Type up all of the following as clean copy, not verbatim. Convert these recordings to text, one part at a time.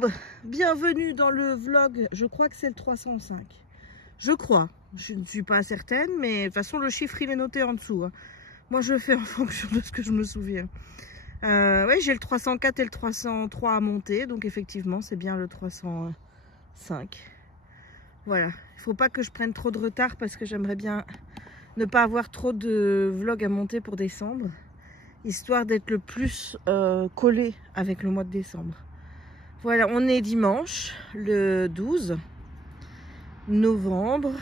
YouTube, bienvenue dans le vlog, je crois que c'est le 305. Je crois, je ne suis pas certaine, mais de toute façon le chiffre il est noté en dessous. Hein. Moi je fais en fonction de ce que je me souviens. Oui, j'ai le 304 et le 303 à monter, donc effectivement c'est bien le 305. Voilà, il faut pas que je prenne trop de retard parce que j'aimerais bien ne pas avoir trop de vlogs à monter pour décembre, histoire d'être le plus collé avec le mois de décembre. Voilà, on est dimanche, le 12 novembre,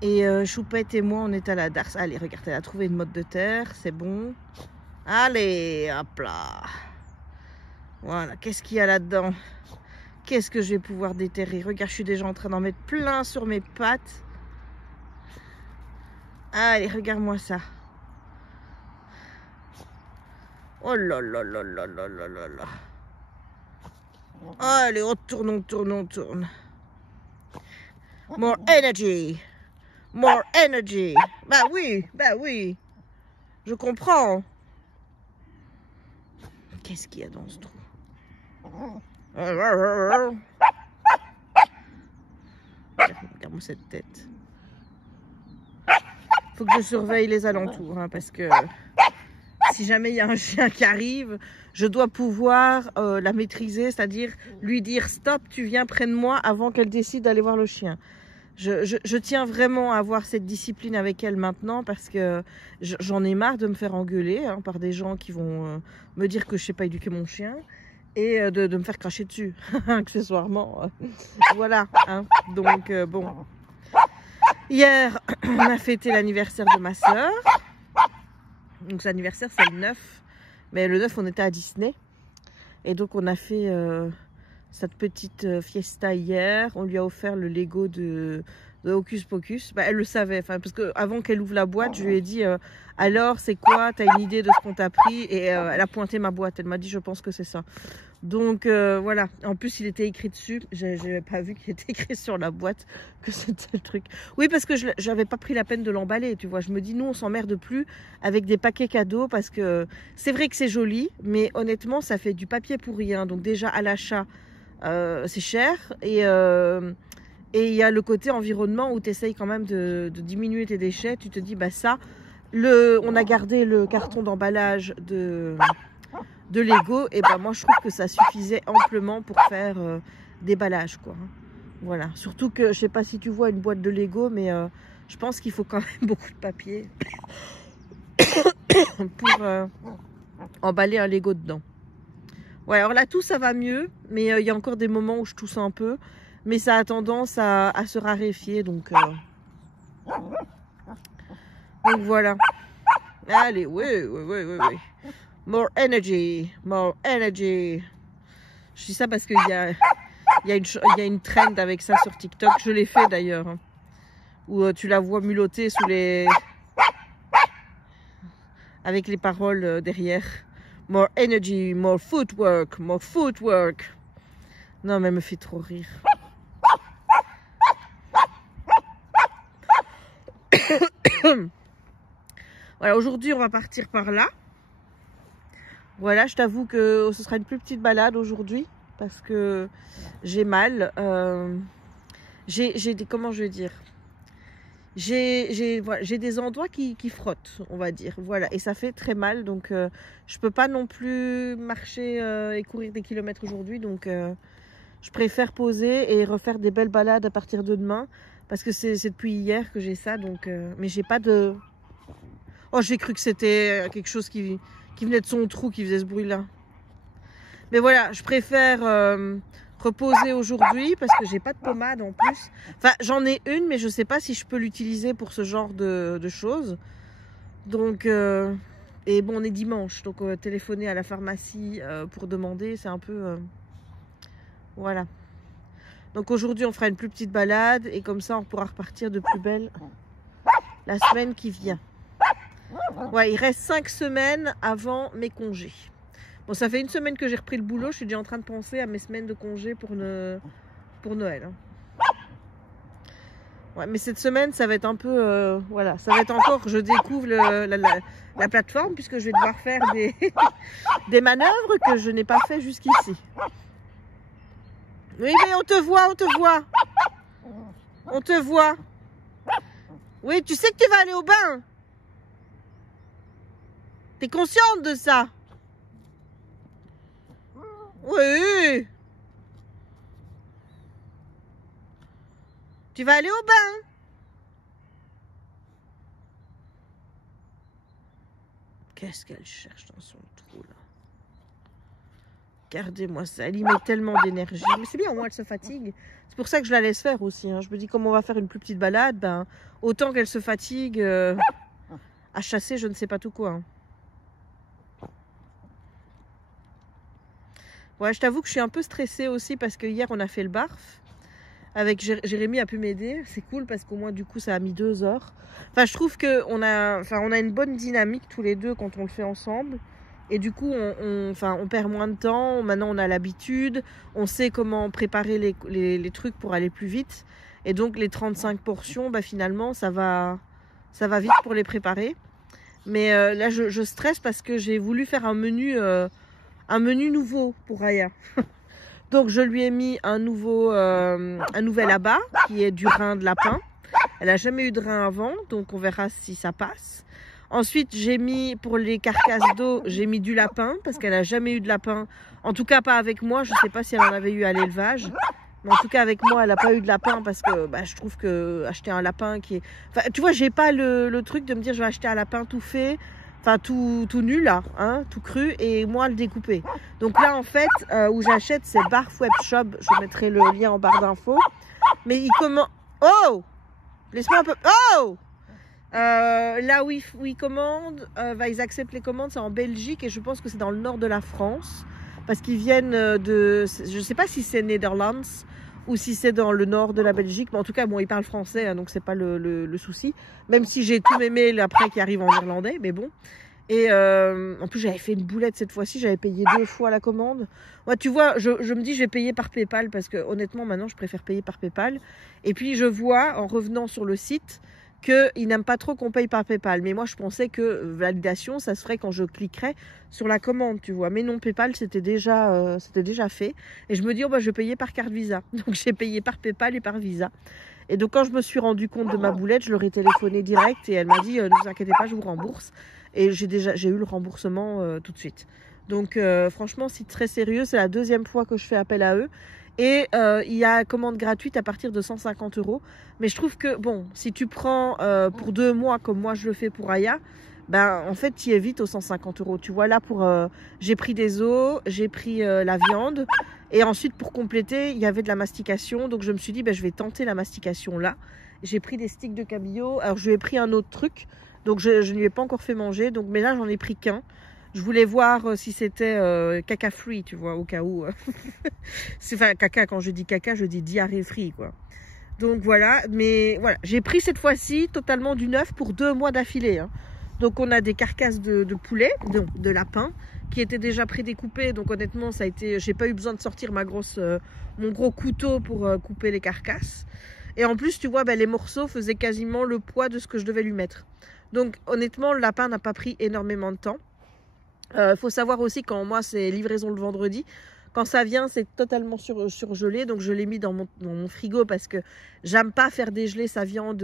et Choupette et moi, on est à la darse. Allez, regarde, elle a trouvé une motte de terre, c'est bon. Allez, hop là. Voilà, qu'est-ce qu'il y a là-dedans? Qu'est-ce que je vais pouvoir déterrer? Regarde, je suis déjà en train d'en mettre plein sur mes pattes. Allez, regarde-moi ça. Oh là là là là là là là là. Allez, on tourne, on tourne, on tourne. More energy. More energy. Bah oui, bah oui. Je comprends. Qu'est-ce qu'il y a dans ce trou? Regarde-moi cette tête. Faut que je surveille les alentours, hein, parce que si jamais il y a un chien qui arrive, je dois pouvoir la maîtriser, c'est-à-dire lui dire stop, tu viens près de moi avant qu'elle décide d'aller voir le chien. Je tiens vraiment à avoir cette discipline avec elle maintenant parce que j'en ai marre de me faire engueuler hein, par des gens qui vont me dire que je ne sais pas éduquer mon chien et de me faire cracher dessus, accessoirement. Voilà, hein. Donc bon. Hier, on a fêté l'anniversaire de ma soeur. Donc l'anniversaire c'est le 9, mais le 9 on était à Disney et donc on a fait cette petite fiesta hier. On lui a offert le Lego de Hocus Pocus. Bah, elle le savait, enfin, parce que avant qu'elle ouvre la boîte, je lui ai dit alors c'est quoi, t'as une idée de ce qu'on t'a pris? Et elle a pointé ma boîte, elle m'a dit je pense que c'est ça. Donc voilà, en plus il était écrit dessus, j'avais pas vu qu'il était écrit sur la boîte que c'était le truc. Oui, parce que j'avais pas pris la peine de l'emballer, tu vois, je me dis nous on s'emmerde plus avec des paquets cadeaux parce que c'est vrai que c'est joli, mais honnêtement ça fait du papier pour rien, donc déjà à l'achat c'est cher et il y a le côté environnement où tu essayes quand même de diminuer tes déchets, tu te dis bah ça, on a gardé le carton d'emballage de Lego, et ben moi je trouve que ça suffisait amplement pour faire déballage quoi. Voilà, surtout que je sais pas si tu vois une boîte de Lego, mais je pense qu'il faut quand même beaucoup de papier pour emballer un Lego dedans. Ouais, alors là tout ça va mieux, mais il y a encore des moments où je tousse un peu, mais ça a tendance à se raréfier, donc voilà. Allez, oui. More energy, more energy. Je dis ça parce qu'il y a une trend avec ça sur TikTok. Je l'ai fait d'ailleurs. Hein, où tu la vois mulotter sous les... avec les paroles derrière. More energy, more footwork, more footwork. Non mais elle me fait trop rire. Voilà, aujourd'hui on va partir par là. Voilà, je t'avoue que ce sera une plus petite balade aujourd'hui parce que j'ai mal. J'ai des, comment je vais dire, j'ai des endroits qui frottent, on va dire. Voilà, et ça fait très mal, donc je peux pas non plus marcher et courir des kilomètres aujourd'hui, donc je préfère poser et refaire des belles balades à partir de demain parce que c'est depuis hier que j'ai ça, donc mais j'ai pas de... Oh, j'ai cru que c'était quelque chose qui venait de son trou qui faisait ce bruit là. Mais voilà, je préfère reposer aujourd'hui parce que j'ai pas de pommade en plus. Enfin, j'en ai une, mais je sais pas si je peux l'utiliser pour ce genre de choses. Donc et bon, on est dimanche, donc téléphoner à la pharmacie pour demander, c'est un peu voilà. Donc aujourd'hui on fera une plus petite balade et comme ça on pourra repartir de plus belle la semaine qui vient. Ouais, il reste 5 semaines avant mes congés. Bon, ça fait une semaine que j'ai repris le boulot. Je suis déjà en train de penser à mes semaines de congés pour Noël. Hein. Ouais, mais cette semaine, ça va être un peu... voilà, ça va être encore... Je découvre la plateforme puisque je vais devoir faire des manœuvres que je n'ai pas fait jusqu'ici. Oui, mais on te voit, on te voit. On te voit. Oui, tu sais que tu vas aller au bain. T'es consciente de ça? Oui. Tu vas aller au bain. Qu'est-ce qu'elle cherche dans son trou là? Regardez-moi ça, elle y met tellement d'énergie. Mais c'est bien, au moins elle se fatigue. C'est pour ça que je la laisse faire aussi. Hein. Je me dis, comme on va faire une plus petite balade, ben, autant qu'elle se fatigue à chasser, je ne sais pas tout quoi. Hein. Ouais, je t'avoue que je suis un peu stressée aussi parce que hier on a fait le barf. Avec Jérémy a pu m'aider. C'est cool parce qu'au moins du coup ça a mis 2 heures. Enfin, je trouve qu'on a une bonne dynamique tous les deux quand on le fait ensemble. Et du coup, on perd moins de temps. Maintenant, on a l'habitude. On sait comment préparer les trucs pour aller plus vite. Et donc, les 35 portions, bah, finalement, ça va vite pour les préparer. Mais là, je stresse parce que j'ai voulu faire un menu nouveau pour Raya. Donc, je lui ai mis un nouvel abat qui est du rein de lapin. Elle n'a jamais eu de rein avant, donc on verra si ça passe. Ensuite, j'ai mis pour les carcasses d'eau, j'ai mis du lapin parce qu'elle n'a jamais eu de lapin. En tout cas, pas avec moi. Je ne sais pas si elle en avait eu à l'élevage. Mais en tout cas, avec moi, elle n'a pas eu de lapin parce que bah, je trouve que acheter un lapin qui est... Enfin, tu vois, j'ai pas le truc de me dire je vais acheter un lapin tout fait, enfin tout nul là, hein, tout cru, et moi le découper. Donc là, en fait, où j'achète, c'est Barf Web Shop. Je mettrai le lien en barre d'infos. Mais il commence... Oh! Laisse-moi un peu... Oh! Là où ils commandent, ils acceptent les commandes, c'est en Belgique et je pense que c'est dans le nord de la France parce qu'ils viennent de, je ne sais pas si c'est Netherlands ou si c'est dans le nord de la Belgique, mais en tout cas bon, ils parlent français, hein, donc c'est pas le souci, même si j'ai tous mes mails après qui arrivent en irlandais, mais bon. Et en plus j'avais fait une boulette cette fois-ci, j'avais payé 2 fois la commande. Ouais, tu vois, je me dis je vais payer par PayPal parce que honnêtement maintenant je préfère payer par PayPal. Et puis je vois en revenant sur le site qu'ils n'aiment pas trop qu'on paye par PayPal. Mais moi, je pensais que validation, ça se ferait quand je cliquerais sur la commande, tu vois. Mais non, PayPal, c'était déjà fait. Et je me dis, oh, bah, je vais payer par carte Visa. Donc, j'ai payé par PayPal et par Visa. Et donc, quand je me suis rendu compte de ma boulette, je leur ai téléphoné direct et elle m'a dit, ne vous inquiétez pas, je vous rembourse. Et j'ai eu le remboursement tout de suite. Donc, franchement, c'est très sérieux. C'est la 2e fois que je fais appel à eux. Et il y a commande gratuite à partir de 150 €. Mais je trouve que, bon, si tu prends pour 2 mois, comme moi je le fais pour Aya, ben, en fait, tu es vite aux 150 €. Tu vois, là, j'ai pris des os, j'ai pris la viande. Et ensuite, pour compléter, il y avait de la mastication. Donc, je me suis dit, ben, je vais tenter la mastication là. J'ai pris des sticks de cabillaud. Alors, je lui ai pris un autre truc. Donc, je ne lui ai pas encore fait manger. Donc, mais là, j'en ai pris qu'un. Je voulais voir si c'était caca free, tu vois, au cas où. Enfin, caca, quand je dis caca, je dis diarrhée free, quoi. Donc voilà, mais voilà, j'ai pris cette fois-ci totalement du neuf pour 2 mois d'affilée. Hein. Donc on a des carcasses de poulet, de lapin, qui étaient déjà prédécoupées. Donc honnêtement, ça a été, j'ai pas eu besoin de sortir mon gros couteau pour couper les carcasses. Et en plus, tu vois, ben, les morceaux faisaient quasiment le poids de ce que je devais lui mettre. Donc honnêtement, le lapin n'a pas pris énormément de temps. Faut savoir aussi quand moi c'est livraison le vendredi, quand ça vient c'est totalement surgelé, donc je l'ai mis dans mon frigo parce que j'aime pas faire dégeler sa viande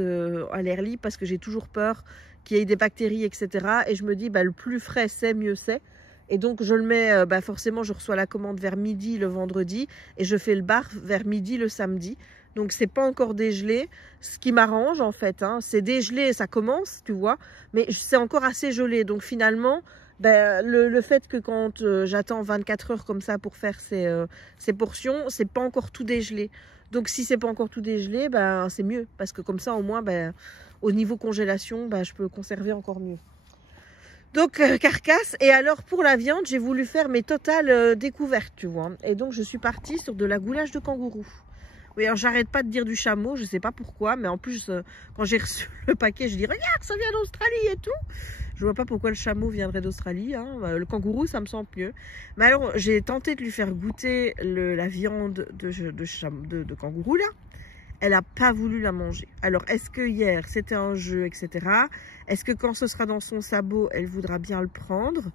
à l'air libre parce que j'ai toujours peur qu'il y ait des bactéries, etc. Et je me dis bah, le plus frais c'est, mieux c'est. Et donc je le mets, bah, forcément je reçois la commande vers midi le vendredi et je fais le barf vers midi le samedi. Donc c'est pas encore dégelé, ce qui m'arrange en fait, hein. C'est dégelé, ça commence, tu vois, mais c'est encore assez gelé. Donc finalement, ben, le fait que quand j'attends 24 heures comme ça pour faire ces portions, c'est pas encore tout dégelé. Donc si c'est pas encore tout dégelé, ben, c'est mieux. Parce que comme ça au moins, ben, au niveau congélation, ben, je peux conserver encore mieux. Donc carcasse. Et alors pour la viande, j'ai voulu faire mes totales découvertes, tu vois. Et donc je suis partie sur de la goulash de kangourou. Oui, alors j'arrête pas de dire du chameau, je sais pas pourquoi, mais en plus, quand j'ai reçu le paquet, je dis regarde, ça vient d'Australie et tout. Je vois pas pourquoi le chameau viendrait d'Australie, hein. Le kangourou, ça me semble mieux. Mais alors, j'ai tenté de lui faire goûter la viande de kangourou, là. Elle a pas voulu la manger. Alors, est-ce que hier, c'était un jeu, etc. Est-ce que quand ce sera dans son sabot, elle voudra bien le prendre?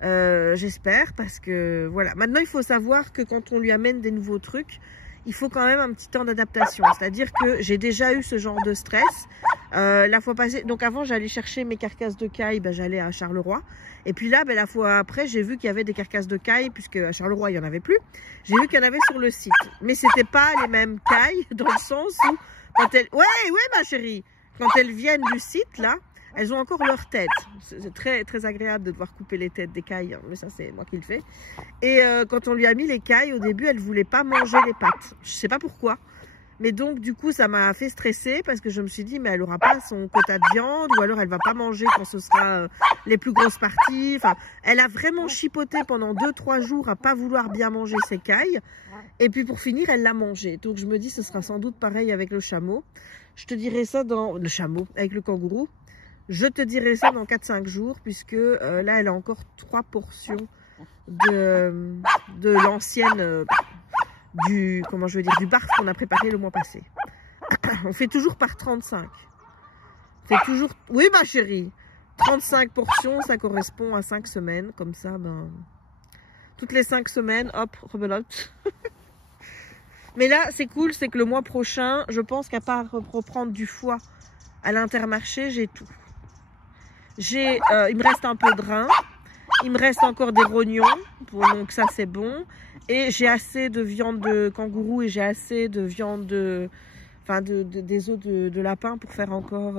J'espère, parce que, voilà. Maintenant, il faut savoir que quand on lui amène des nouveaux trucs, il faut quand même un petit temps d'adaptation. C'est-à-dire que j'ai déjà eu ce genre de stress. La fois passée, donc avant j'allais chercher mes carcasses de caille, ben, j'allais à Charleroi. Et puis là, ben, la fois après, j'ai vu qu'il y avait des carcasses de caille, puisque à Charleroi, il n'y en avait plus. J'ai vu qu'il y en avait sur le site. Mais c'était pas les mêmes cailles, dans le sens où, quand elles... Ouais, ma chérie, quand elles viennent du site, là, elles ont encore leur tête. C'est très, très agréable de devoir couper les têtes des cailles, hein, mais ça, c'est moi qui le fais. Et quand on lui a mis les cailles, au début, elle voulait pas manger les pattes. Je sais pas pourquoi. Mais donc, du coup, ça m'a fait stresser parce que je me suis dit, mais elle aura pas son quota de viande ou alors elle va pas manger quand ce sera les plus grosses parties. Enfin, elle a vraiment chipoté pendant 2-3 jours à pas vouloir bien manger ses cailles. Et puis pour finir, elle l'a mangé. Donc je me dis, ce sera sans doute pareil avec le chameau. Je te dirai ça dans le chameau, avec le kangourou. Je te dirai ça dans 4-5 jours puisque là, elle a encore 3 portions de l'ancienne... comment je veux dire, du barf qu'on a préparé le mois passé. On fait toujours par 35. C'est toujours, oui ma chérie, 35 portions, ça correspond à 5 semaines. Comme ça, ben, toutes les 5 semaines, hop, rebelote. Mais là, c'est cool, c'est que le mois prochain, je pense qu'à part reprendre du foie à l'Intermarché, j'ai tout. Il me reste un peu de rein. Il me reste encore des rognons, donc ça c'est bon. Et j'ai assez de viande de kangourou et j'ai assez de viande des os de lapin pour faire encore...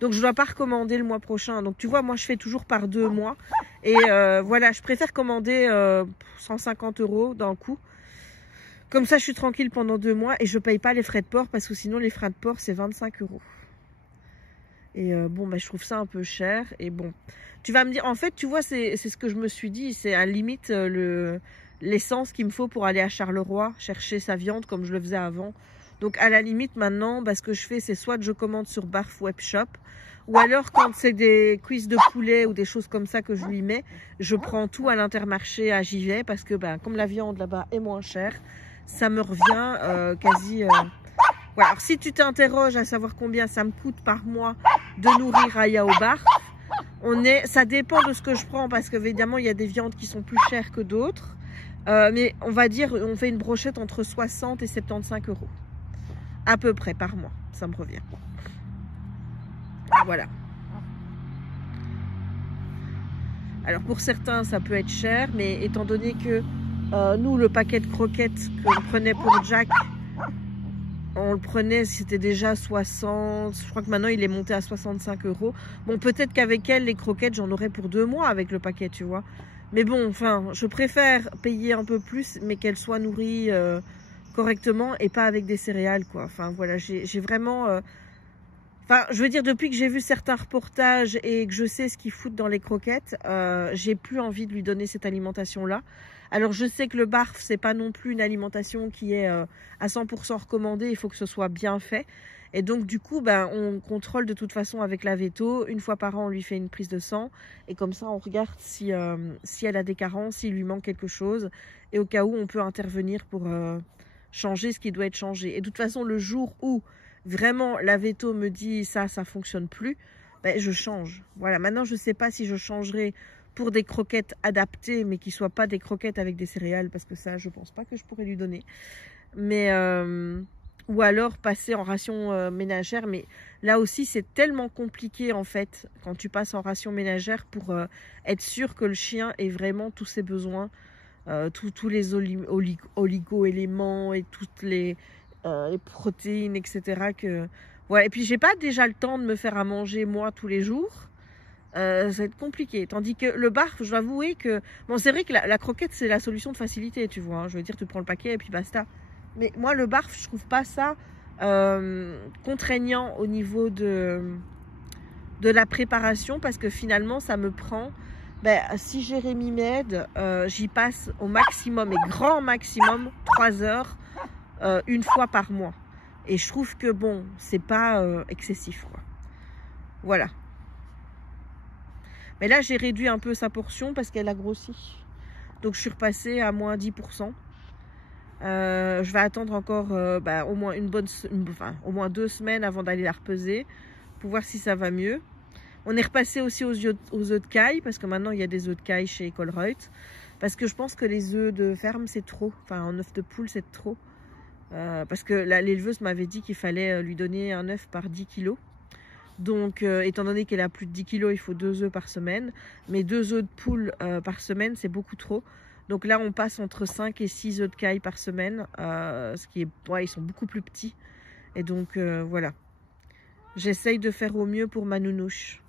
Donc je ne dois pas recommander le mois prochain. Donc tu vois, moi je fais toujours par 2 mois. Et voilà, je préfère commander 150 € d'un coup. Comme ça je suis tranquille pendant 2 mois et je ne paye pas les frais de port parce que sinon les frais de port c'est 25 €. Et bon, bah, je trouve ça un peu cher. Et bon, tu vas me dire, en fait, tu vois, c'est ce que je me suis dit. C'est à la limite l'essence qu'il me faut pour aller à Charleroi chercher sa viande comme je le faisais avant. Donc, à la limite, maintenant, bah, ce que je fais, c'est soit je commande sur Barf Web Shop. Ou alors, quand c'est des cuisses de poulet ou des choses comme ça que je lui mets, je prends tout à l'Intermarché à Givet. Parce que, bah, comme la viande là-bas est moins chère, ça me revient quasi... Voilà. Alors, si tu t'interroges à savoir combien ça me coûte par mois de nourrir Aya au bar, ça dépend de ce que je prends parce qu'évidemment, il y a des viandes qui sont plus chères que d'autres. Mais on va dire, on fait une brochette entre 60 et 75 € à peu près par mois. Ça me revient. Voilà. Alors, pour certains, ça peut être cher, mais étant donné que nous, le paquet de croquettes qu'on prenait pour Jack, on le prenait, c'était déjà 60, je crois que maintenant il est monté à 65 €. Bon, peut-être qu'avec elle, les croquettes, j'en aurais pour 2 mois avec le paquet, tu vois. Mais bon, enfin, je préfère payer un peu plus, mais qu'elle soit nourrie correctement et pas avec des céréales, quoi. Enfin, voilà, j'ai vraiment... Enfin, je veux dire, depuis que j'ai vu certains reportages et que je sais ce qu'ils foutent dans les croquettes, j'ai plus envie de lui donner cette alimentation-là. Alors, je sais que le barf, c'est pas non plus une alimentation qui est à 100% recommandée. Il faut que ce soit bien fait. Et donc, du coup, ben, on contrôle de toute façon avec la véto. Une fois par an, on lui fait une prise de sang. Et comme ça, on regarde si elle a des carences, s'il lui manque quelque chose. Et au cas où, on peut intervenir pour changer ce qui doit être changé. Et de toute façon, le jour où vraiment la véto me dit ça fonctionne plus, ben, je change. Voilà, maintenant, je sais pas si je changerai pour des croquettes adaptées, mais qui ne soient pas des croquettes avec des céréales, parce que ça, je pense pas que je pourrais lui donner. Mais, ou alors passer en ration ménagère. Mais là aussi, c'est tellement compliqué, en fait, quand tu passes en ration ménagère pour être sûr que le chien ait vraiment tous ses besoins, tous les oligo-éléments et toutes les protéines, etc. Ouais. Et puis, j'ai pas déjà le temps de me faire à manger, moi, tous les jours. Ça va être compliqué. Tandis que le barf, je dois avouer que... Bon, c'est vrai que la croquette, c'est la solution de facilité, tu vois. Hein. Je veux dire, tu prends le paquet et puis basta. Mais moi, le barf, je trouve pas ça contraignant au niveau de la préparation parce que finalement, ça me prend... Ben, si Jérémy m'aide, j'y passe au maximum et grand maximum 3 heures une fois par mois. Et je trouve que, bon, c'est pas excessif, quoi. Voilà. Mais là, j'ai réduit un peu sa portion parce qu'elle a grossi. Donc, je suis repassée à moins 10%. Je vais attendre encore au moins au moins 2 semaines avant d'aller la repeser pour voir si ça va mieux. On est repassé aussi aux œufs de caille parce que maintenant, il y a des œufs de caille chez Colruyt. Parce que je pense que les œufs de ferme, c'est trop. Enfin, en œuf de poule, c'est trop. Parce que l'éleveuse m'avait dit qu'il fallait lui donner un œuf par 10 kilos. Donc, étant donné qu'elle a plus de 10 kilos, il faut 2 œufs par semaine. Mais 2 œufs de poule par semaine, c'est beaucoup trop. Donc là, on passe entre 5 et 6 œufs de caille par semaine. Ce qui est, ouais, ils sont beaucoup plus petits. Et donc, voilà. J'essaye de faire au mieux pour ma nounouche.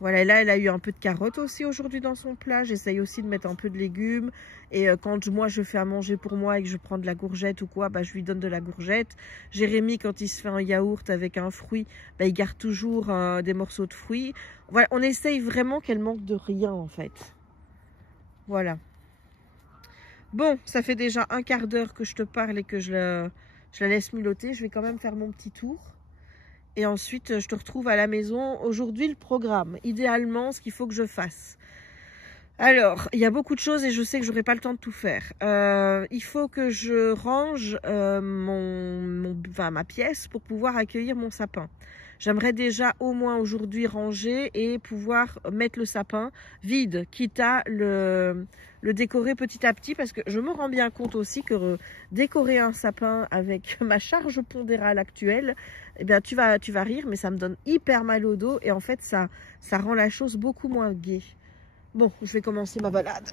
Voilà, et là, elle a eu un peu de carottes aussi aujourd'hui dans son plat. J'essaye aussi de mettre un peu de légumes. Et quand moi, je fais à manger pour moi et que je prends de la courgette ou quoi, bah, je lui donne de la courgette. Jérémy, quand il se fait un yaourt avec un fruit, bah, il garde toujours des morceaux de fruits. Voilà, on essaye vraiment qu'elle manque de rien, en fait. Voilà. Bon, ça fait déjà un quart d'heure que je te parle et que je la laisse miloter. Je vais quand même faire mon petit tour. Et ensuite, je te retrouve à la maison. Aujourd'hui, le programme. Idéalement, ce qu'il faut que je fasse. Alors, il y a beaucoup de choses et je sais que je n'aurai pas le temps de tout faire. Il faut que je range ma pièce pour pouvoir accueillir mon sapin. J'aimerais déjà au moins aujourd'hui ranger et pouvoir mettre le sapin vide, quitte à le décorer petit à petit, parce que je me rends bien compte aussi que décorer un sapin avec ma charge pondérale actuelle, eh bien tu vas rire, mais ça me donne hyper mal au dos et en fait ça rend la chose beaucoup moins gaie. Bon, je vais commencer ma balade.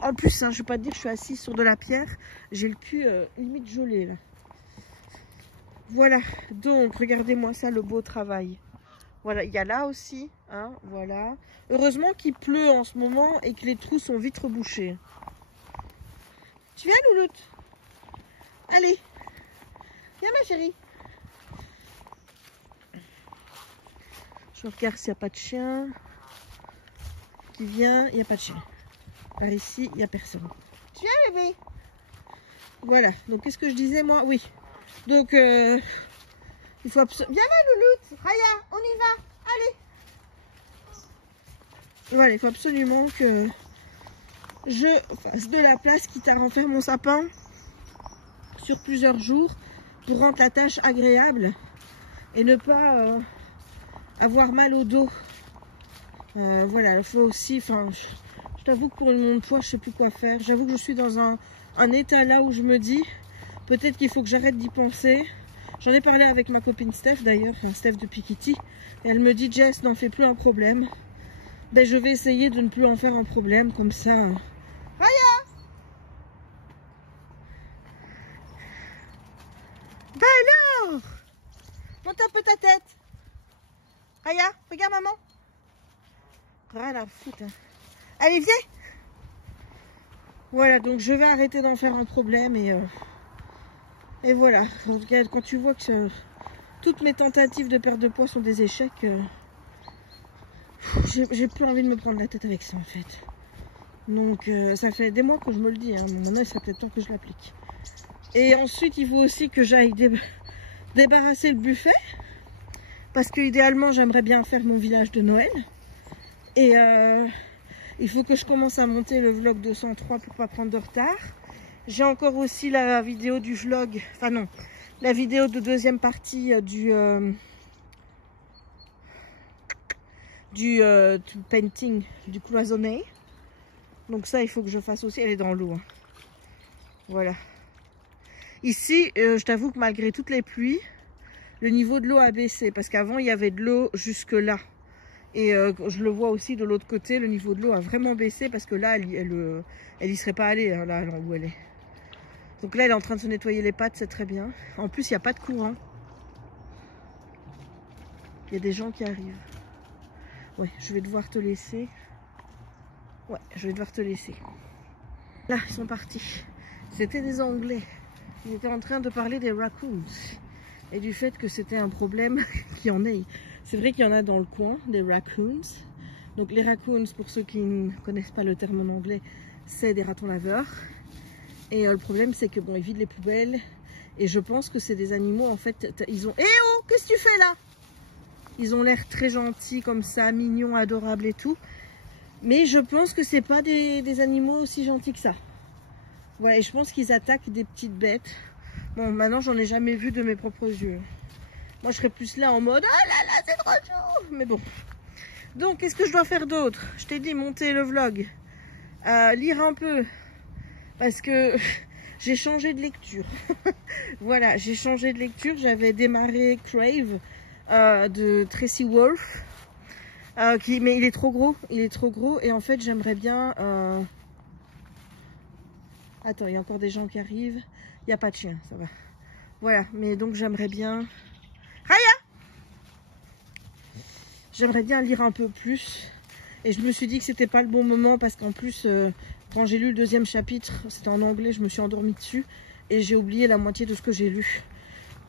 En plus, hein, je ne vais pas te dire que je suis assise sur de la pierre, j'ai le cul limite gelé là. Voilà, donc regardez-moi ça, le beau travail. Voilà, il y a là aussi, hein, voilà. Heureusement qu'il pleut en ce moment et que les trous sont vite rebouchés. Tu viens, Louloute? Allez, viens ma chérie. Je regarde s'il n'y a pas de chien qui vient. Il n'y a pas de chien. Par ici, il n'y a personne. Tu viens, bébé? Voilà, donc qu'est-ce que je disais moi? Oui. Donc, il faut absolument... Viens là, Louloute. Raya, on y va. Allez. Voilà, il faut absolument que je fasse de la place, quitte à refaire mon sapin sur plusieurs jours pour rendre la tâche agréable et ne pas avoir mal au dos. Voilà, il faut aussi... Enfin, je t'avoue que pour une montre poids, je sais plus quoi faire. J'avoue que je suis dans un état là où je me dis... Peut-être qu'il faut que j'arrête d'y penser. J'en ai parlé avec ma copine Steph d'ailleurs, Steph de Pikiti. Et elle me dit, Jess, n'en fais plus un problème. Ben, je vais essayer de ne plus en faire un problème, comme ça. Raya! Ben alors! Monte un peu ta tête. Raya, regarde maman. Rien à foutre. Hein. Allez, viens! Voilà, donc je vais arrêter d'en faire un problème et voilà, en tout cas, quand tu vois que toutes mes tentatives de perte de poids sont des échecs, j'ai plus envie de me prendre la tête avec ça en fait. Donc ça fait des mois que je me le dis, hein, mais maintenant il serait peut-être temps que je l'applique. Et ensuite il faut aussi que j'aille débarrasser le buffet, parce que idéalement j'aimerais bien faire mon village de Noël. Et il faut que je commence à monter le vlog 203 pour pas prendre de retard. J'ai encore aussi la vidéo du vlog, enfin non, la vidéo de deuxième partie du painting, du cloisonné. Donc ça, il faut que je fasse aussi. Elle est dans l'eau. Hein. Voilà. Ici, je t'avoue que malgré toutes les pluies, le niveau de l'eau a baissé. Parce qu'avant, il y avait de l'eau jusque là. Et je le vois aussi de l'autre côté, le niveau de l'eau a vraiment baissé. Parce que là, elle y serait pas allée, hein, là où elle est. Donc là, elle est en train de se nettoyer les pattes, c'est très bien. En plus, il n'y a pas de courant. Il y a des gens qui arrivent. Ouais, je vais devoir te laisser. Ouais, je vais devoir te laisser. Là, ils sont partis. C'était des Anglais. Ils étaient en train de parler des raccoons. Et du fait que c'était un problème qu'il y en ait. C'est vrai qu'il y en a dans le coin, des raccoons. Donc les raccoons, pour ceux qui ne connaissent pas le terme en anglais, c'est des ratons laveurs. Et le problème, c'est que bon, ils vident les poubelles. Et je pense que c'est des animaux, en fait, ils ont... Eh oh, qu'est-ce que tu fais là? Ils ont l'air très gentils comme ça, mignons, adorables et tout. Mais je pense que c'est pas des animaux aussi gentils que ça. Voilà, et je pense qu'ils attaquent des petites bêtes. Bon, maintenant, j'en ai jamais vu de mes propres yeux. Moi, je serais plus là en mode, ah là là, c'est trop chaud. Mais bon. Donc, qu'est-ce que je dois faire d'autre? Je t'ai dit, monter le vlog. Lire un peu. Parce que j'ai changé de lecture. Voilà, j'ai changé de lecture. J'avais démarré Crave de Tracy Wolff. Mais il est trop gros. Il est trop gros. Et en fait, j'aimerais bien... Attends, il y a encore des gens qui arrivent. Il n'y a pas de chien, ça va. Voilà, mais donc j'aimerais bien... Raya! J'aimerais bien lire un peu plus. Et je me suis dit que c'était pas le bon moment parce qu'en plus, quand j'ai lu le deuxième chapitre, c'était en anglais, je me suis endormie dessus. Et j'ai oublié la moitié de ce que j'ai lu.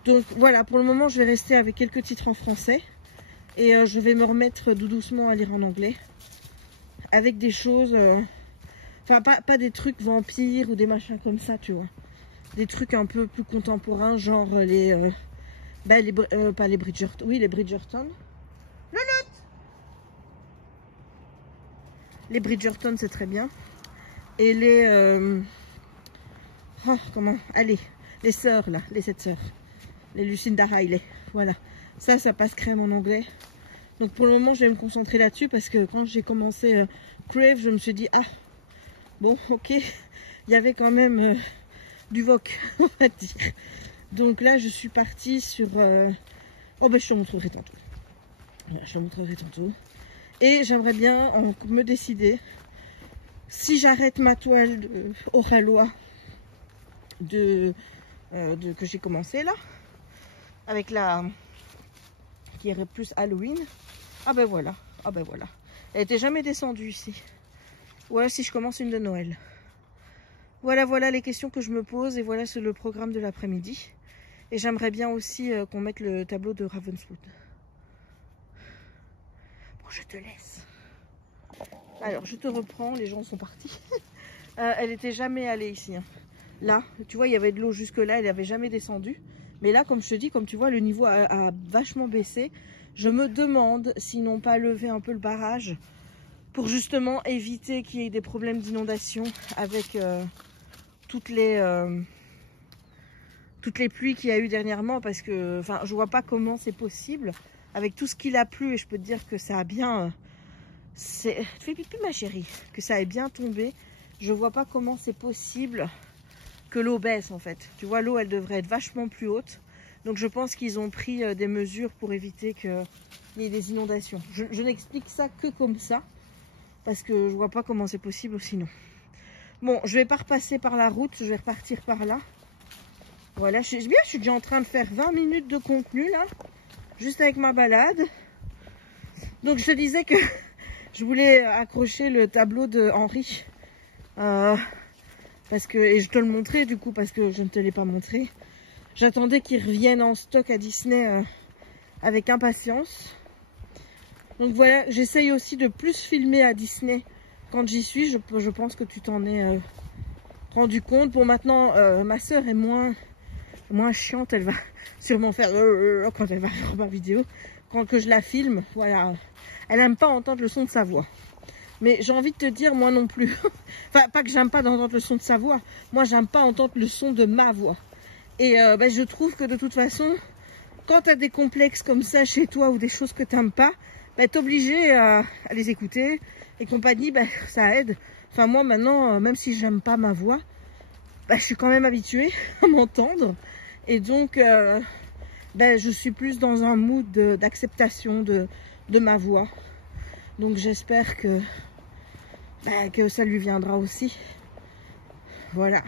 Donc voilà, pour le moment, je vais rester avec quelques titres en français. Et je vais me remettre tout doucement à lire en anglais. Avec des choses... Enfin, pas des trucs vampires ou des machins comme ça, tu vois. Des trucs un peu plus contemporains, genre les... pas les Bridgerton. Oui, les Bridgerton. Les Bridgerton, c'est très bien. Et les... Oh, comment? Allez, les sœurs, là. Les 7 sœurs. Les Lucinda Riley. Voilà. Ça passe crème en anglais. Donc pour le moment, je vais me concentrer là-dessus parce que quand j'ai commencé Crave, je me suis dit, ah, bon, ok, il y avait quand même du voc, on va dire. Donc là, je suis partie sur... Oh, ben, je te montrerai tantôt. Voilà, je te montrerai tantôt. Et j'aimerais bien me décider si j'arrête ma toile Oralois que j'ai commencé là, avec la... qui irait plus Halloween. Ah ben voilà, ah ben voilà. Elle n'était jamais descendue ici. Voilà si je commence une de Noël. Voilà les questions que je me pose et voilà c'est le programme de l'après-midi. Et j'aimerais bien aussi qu'on mette le tableau de Ravenswood. Bon, je te laisse. Alors, je te reprends, les gens sont partis. Elle n'était jamais allée ici. Hein. Là, tu vois, il y avait de l'eau jusque là, elle n'avait jamais descendu. Mais là, comme je te dis, comme tu vois, le niveau a vachement baissé. Je me demande s'ils n'ont pas levé un peu le barrage pour justement éviter qu'il y ait des problèmes d'inondation avec toutes les pluies qu'il y a eu dernièrement. Parce que, enfin, je vois pas comment c'est possible avec tout ce qu'il a plu. Et je peux te dire que ça a bien... Tu fais pipi, ma chérie, que ça ait bien tombé. Je vois pas comment c'est possible que l'eau baisse en fait. Tu vois, l'eau elle devrait être vachement plus haute. Donc je pense qu'ils ont pris des mesures pour éviter qu'il y ait des inondations. Je n'explique ça que comme ça. Parce que je vois pas comment c'est possible sinon. Bon, je vais pas repasser par la route. Je vais repartir par là. Voilà, je suis déjà en train de faire 20 minutes de contenu là. Juste avec ma balade. Donc je te disais que je voulais accrocher le tableau de Henri. Parce que, et je te le montrais du coup parce que je ne te l'ai pas montré. J'attendais qu'il revienne en stock à Disney avec impatience. Donc voilà, j'essaye aussi de plus filmer à Disney quand j'y suis. Je pense que tu t'en es rendu compte. Bon maintenant, ma soeur est moins chiante. Elle va sûrement faire quand elle va voir ma vidéo. Quand que je la filme, voilà. Elle n'aime pas entendre le son de sa voix. Mais j'ai envie de te dire, moi non plus. Enfin, pas que j'aime pas entendre le son de sa voix. Moi, j'aime pas entendre le son de ma voix. Et je trouve que de toute façon, quand tu as des complexes comme ça chez toi ou des choses que tu n'aimes pas, t'es obligé à les écouter et compagnie, ça aide. Enfin, moi maintenant, même si j'aime pas ma voix, je suis quand même habituée à m'entendre. Et donc, je suis plus dans un mood d'acceptation de ma voix. Donc j'espère que ça lui viendra aussi. Voilà.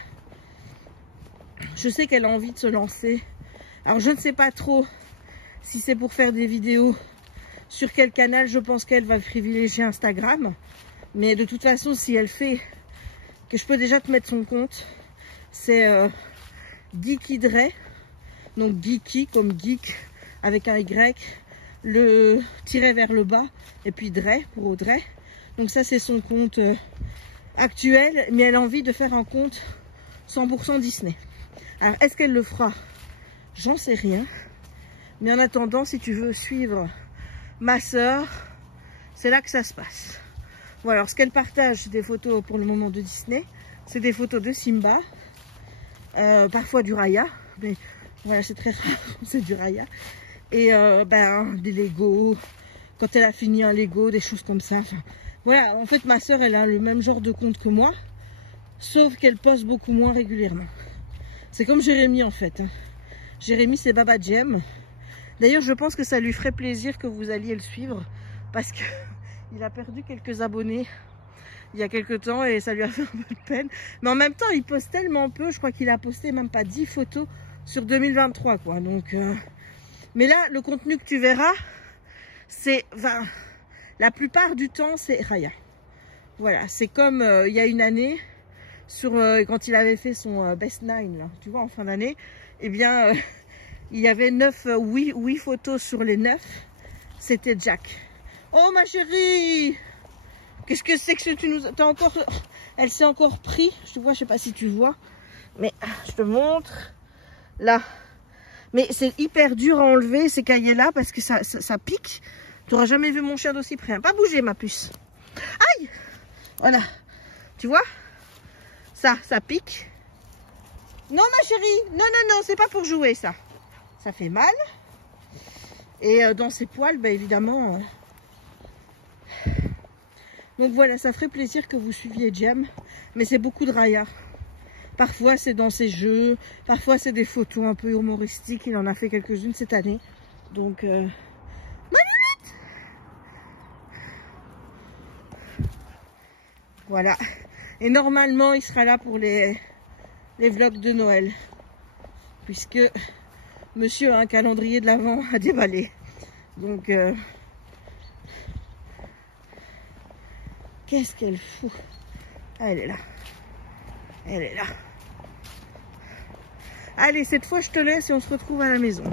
Je sais qu'elle a envie de se lancer. Alors je ne sais pas trop si c'est pour faire des vidéos sur quel canal. Je pense qu'elle va privilégier Instagram. Mais de toute façon, si elle fait, que je peux déjà te mettre son compte, c'est Geeky Dre. Donc Geeky comme geek avec un Y, le tiret vers le bas et puis Dre pour Audrey. Donc ça c'est son compte actuel, mais elle a envie de faire un compte 100% Disney. Alors est-ce qu'elle le fera? J'en sais rien. Mais en attendant, si tu veux suivre ma soeur, c'est là que ça se passe. Voilà, alors ce qu'elle partage, c'est des photos pour le moment de Disney. C'est des photos de Simba, parfois du Raya, mais voilà, c'est très rare, c'est du Raya. Et des Lego, quand elle a fini un Lego, des choses comme ça. Enfin, voilà, en fait ma soeur elle a le même genre de compte que moi, sauf qu'elle poste beaucoup moins régulièrement. C'est comme Jérémy en fait. Jérémy, c'est Baba Jem. D'ailleurs, je pense que ça lui ferait plaisir que vous alliez le suivre parce que il a perdu quelques abonnés il y a quelques temps et ça lui a fait un peu de peine. Mais en même temps, il poste tellement peu. Je crois qu'il a posté même pas 10 photos sur 2023, quoi. Donc, mais là, le contenu que tu verras, c'est... Enfin, la plupart du temps, c'est Raya. Voilà, c'est comme il y a une année, sur quand il avait fait son Best 9, là, tu vois, en fin d'année, eh bien, il y avait 8 photos sur les 9. C'était Jack. Oh, ma chérie! Qu'est-ce que c'est que tu nous... T'as encore... Elle s'est encore pris. Je te vois, je sais pas si tu vois. Mais je te montre. Là. Mais c'est hyper dur à enlever ces cahiers-là parce que ça pique. Tu n'auras jamais vu mon chien d'aussi près. Pas bouger, ma puce. Aïe! Voilà. Tu vois? Ça pique. Non, ma chérie. Non, non, non. C'est pas pour jouer, ça. Ça fait mal. Et dans ses poils, bah, évidemment... Donc voilà, ça ferait plaisir que vous suiviez Jem, mais c'est beaucoup de Raya. Parfois c'est dans ses jeux, parfois c'est des photos un peu humoristiques, il en a fait quelques-unes cette année. Donc, voilà. Et normalement il sera là pour les vlogs de Noël, puisque monsieur a un calendrier de l'Avent à déballer. Donc... qu'est-ce qu'elle fout? Ah, elle est là. Elle est là. Allez, cette fois, je te laisse et on se retrouve à la maison.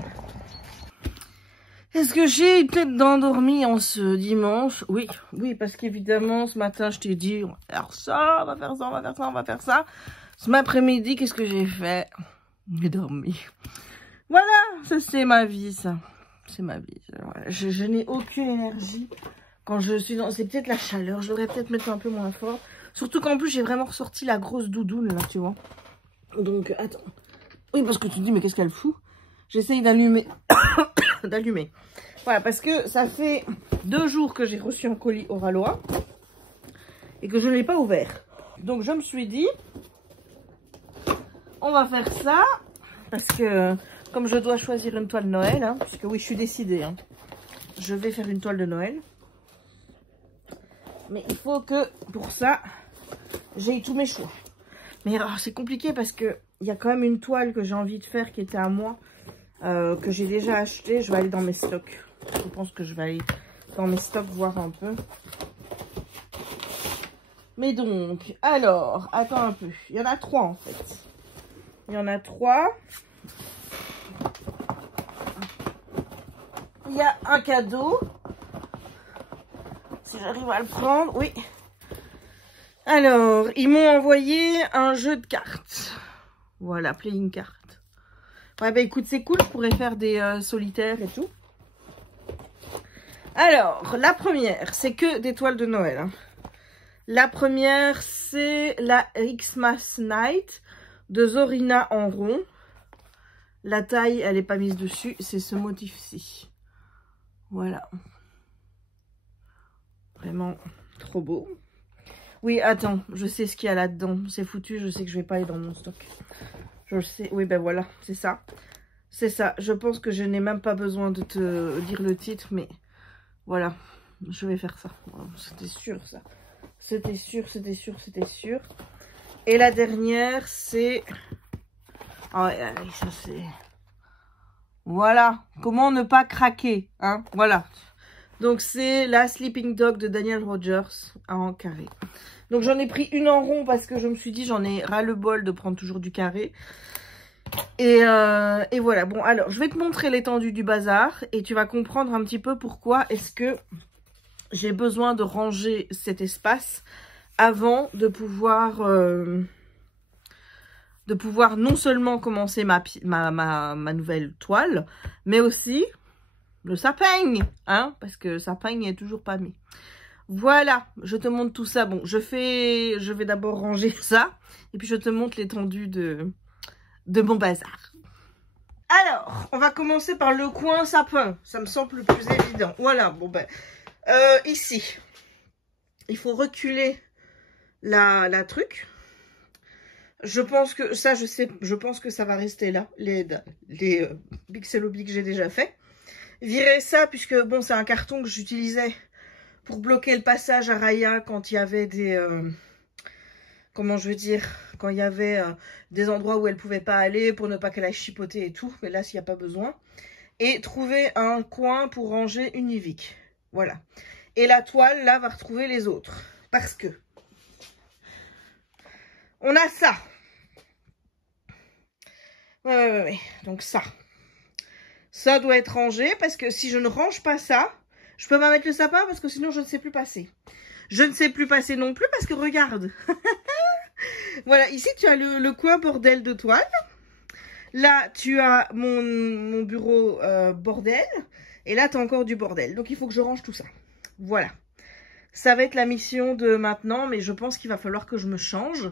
Est-ce que j'ai une tête d'endormie en ce dimanche? Oui, oui, parce qu'évidemment, ce matin, je t'ai dit, on va faire ça, on va faire ça, on va faire ça, on va faire ça. Ce après-midi, qu'est-ce que j'ai fait? J'ai dormi. Voilà, ça c'est ma vie, ça. C'est ma vie. Voilà. Je n'ai aucune énergie. Quand je suis dans... C'est peut-être la chaleur. Je devrais peut-être mettre un peu moins fort. Surtout qu'en plus, j'ai vraiment ressorti la grosse doudoune, là, tu vois. Donc, attends. Oui, parce que tu te dis, mais qu'est-ce qu'elle fout? J'essaye d'allumer. D'allumer. Voilà, parce que ça fait 2 jours que j'ai reçu un colis Oralois. Et que je ne l'ai pas ouvert. Donc, je me suis dit... On va faire ça. Parce que, comme je dois choisir une toile de Noël, hein, parce que oui, je suis décidée. Hein, je vais faire une toile de Noël. Mais il faut que, pour ça, j'ai tous mes choix. Mais c'est compliqué parce qu'il y a quand même une toile que j'ai envie de faire qui était à moi, que j'ai déjà acheté. Je vais aller dans mes stocks. Je pense que je vais aller dans mes stocks voir un peu. Mais donc, alors, attends un peu. Il y en a 3 en fait. Il y en a 3. Il y a un cadeau. Si j'arrive à le prendre, oui. Alors, ils m'ont envoyé un jeu de cartes. Voilà, playing card. Ouais, bah écoute, c'est cool, je pourrais faire des solitaires et tout. Alors, la première, c'est que des toiles de Noël. Hein. La première, c'est la Xmas Night de Zorina en rond. La taille, elle n'est pas mise dessus, c'est ce motif-ci. Voilà. Vraiment trop beau. Oui, attends, je sais ce qu'il y a là-dedans. C'est foutu, je sais que je vais pas aller dans mon stock. Je le sais. Oui, ben voilà, c'est ça. C'est ça. Je pense que je n'ai même pas besoin de te dire le titre, mais voilà. Je vais faire ça. C'était sûr, ça. C'était sûr, c'était sûr, c'était sûr. Et la dernière, c'est... Ah, ça c'est... Voilà. Comment ne pas craquer, hein? Voilà. Donc, c'est la Sleeping Dog de Daniel Rogers en carré. Donc, j'en ai pris une en rond parce que je me suis dit, j'en ai ras-le-bol de prendre toujours du carré. Et voilà. Bon, alors, je vais te montrer l'étendue du bazar et tu vas comprendre un petit peu pourquoi est-ce que j'ai besoin de ranger cet espace avant de pouvoir non seulement commencer ma nouvelle toile, mais aussi... le sapin, hein, parce que le sapin n'est toujours pas mis. Voilà, je te montre tout ça. Bon, je vais d'abord ranger ça, et puis je te montre l'étendue de mon bazar. Alors, on va commencer par le coin sapin. Ça me semble le plus évident. Voilà, bon ben, ici, il faut reculer la truc. Je pense que ça, je pense que ça va rester là, les Pixel Hobby que j'ai déjà fait. Virer ça, puisque bon, c'est un carton que j'utilisais pour bloquer le passage à Raya quand il y avait des... comment je veux dire, quand il y avait des endroits où elle pouvait pas aller pour ne pas qu'elle aille chipoter et tout. Mais là, s'il n'y a pas besoin. Et trouver un coin pour ranger Univic. Voilà. Et la toile, là, va retrouver les autres. Parce que on a ça. Ouais. Donc ça. Ça doit être rangé parce que si je ne range pas ça, je peux pas mettre le sapin parce que sinon je ne sais plus passer. Je ne sais plus passer non plus parce que regarde. Voilà, ici tu as le coin bordel de toile. Là, tu as mon bureau bordel. Et là, tu as encore du bordel. Donc, il faut que je range tout ça. Voilà. Ça va être la mission de maintenant. Mais je pense qu'il va falloir que je me change.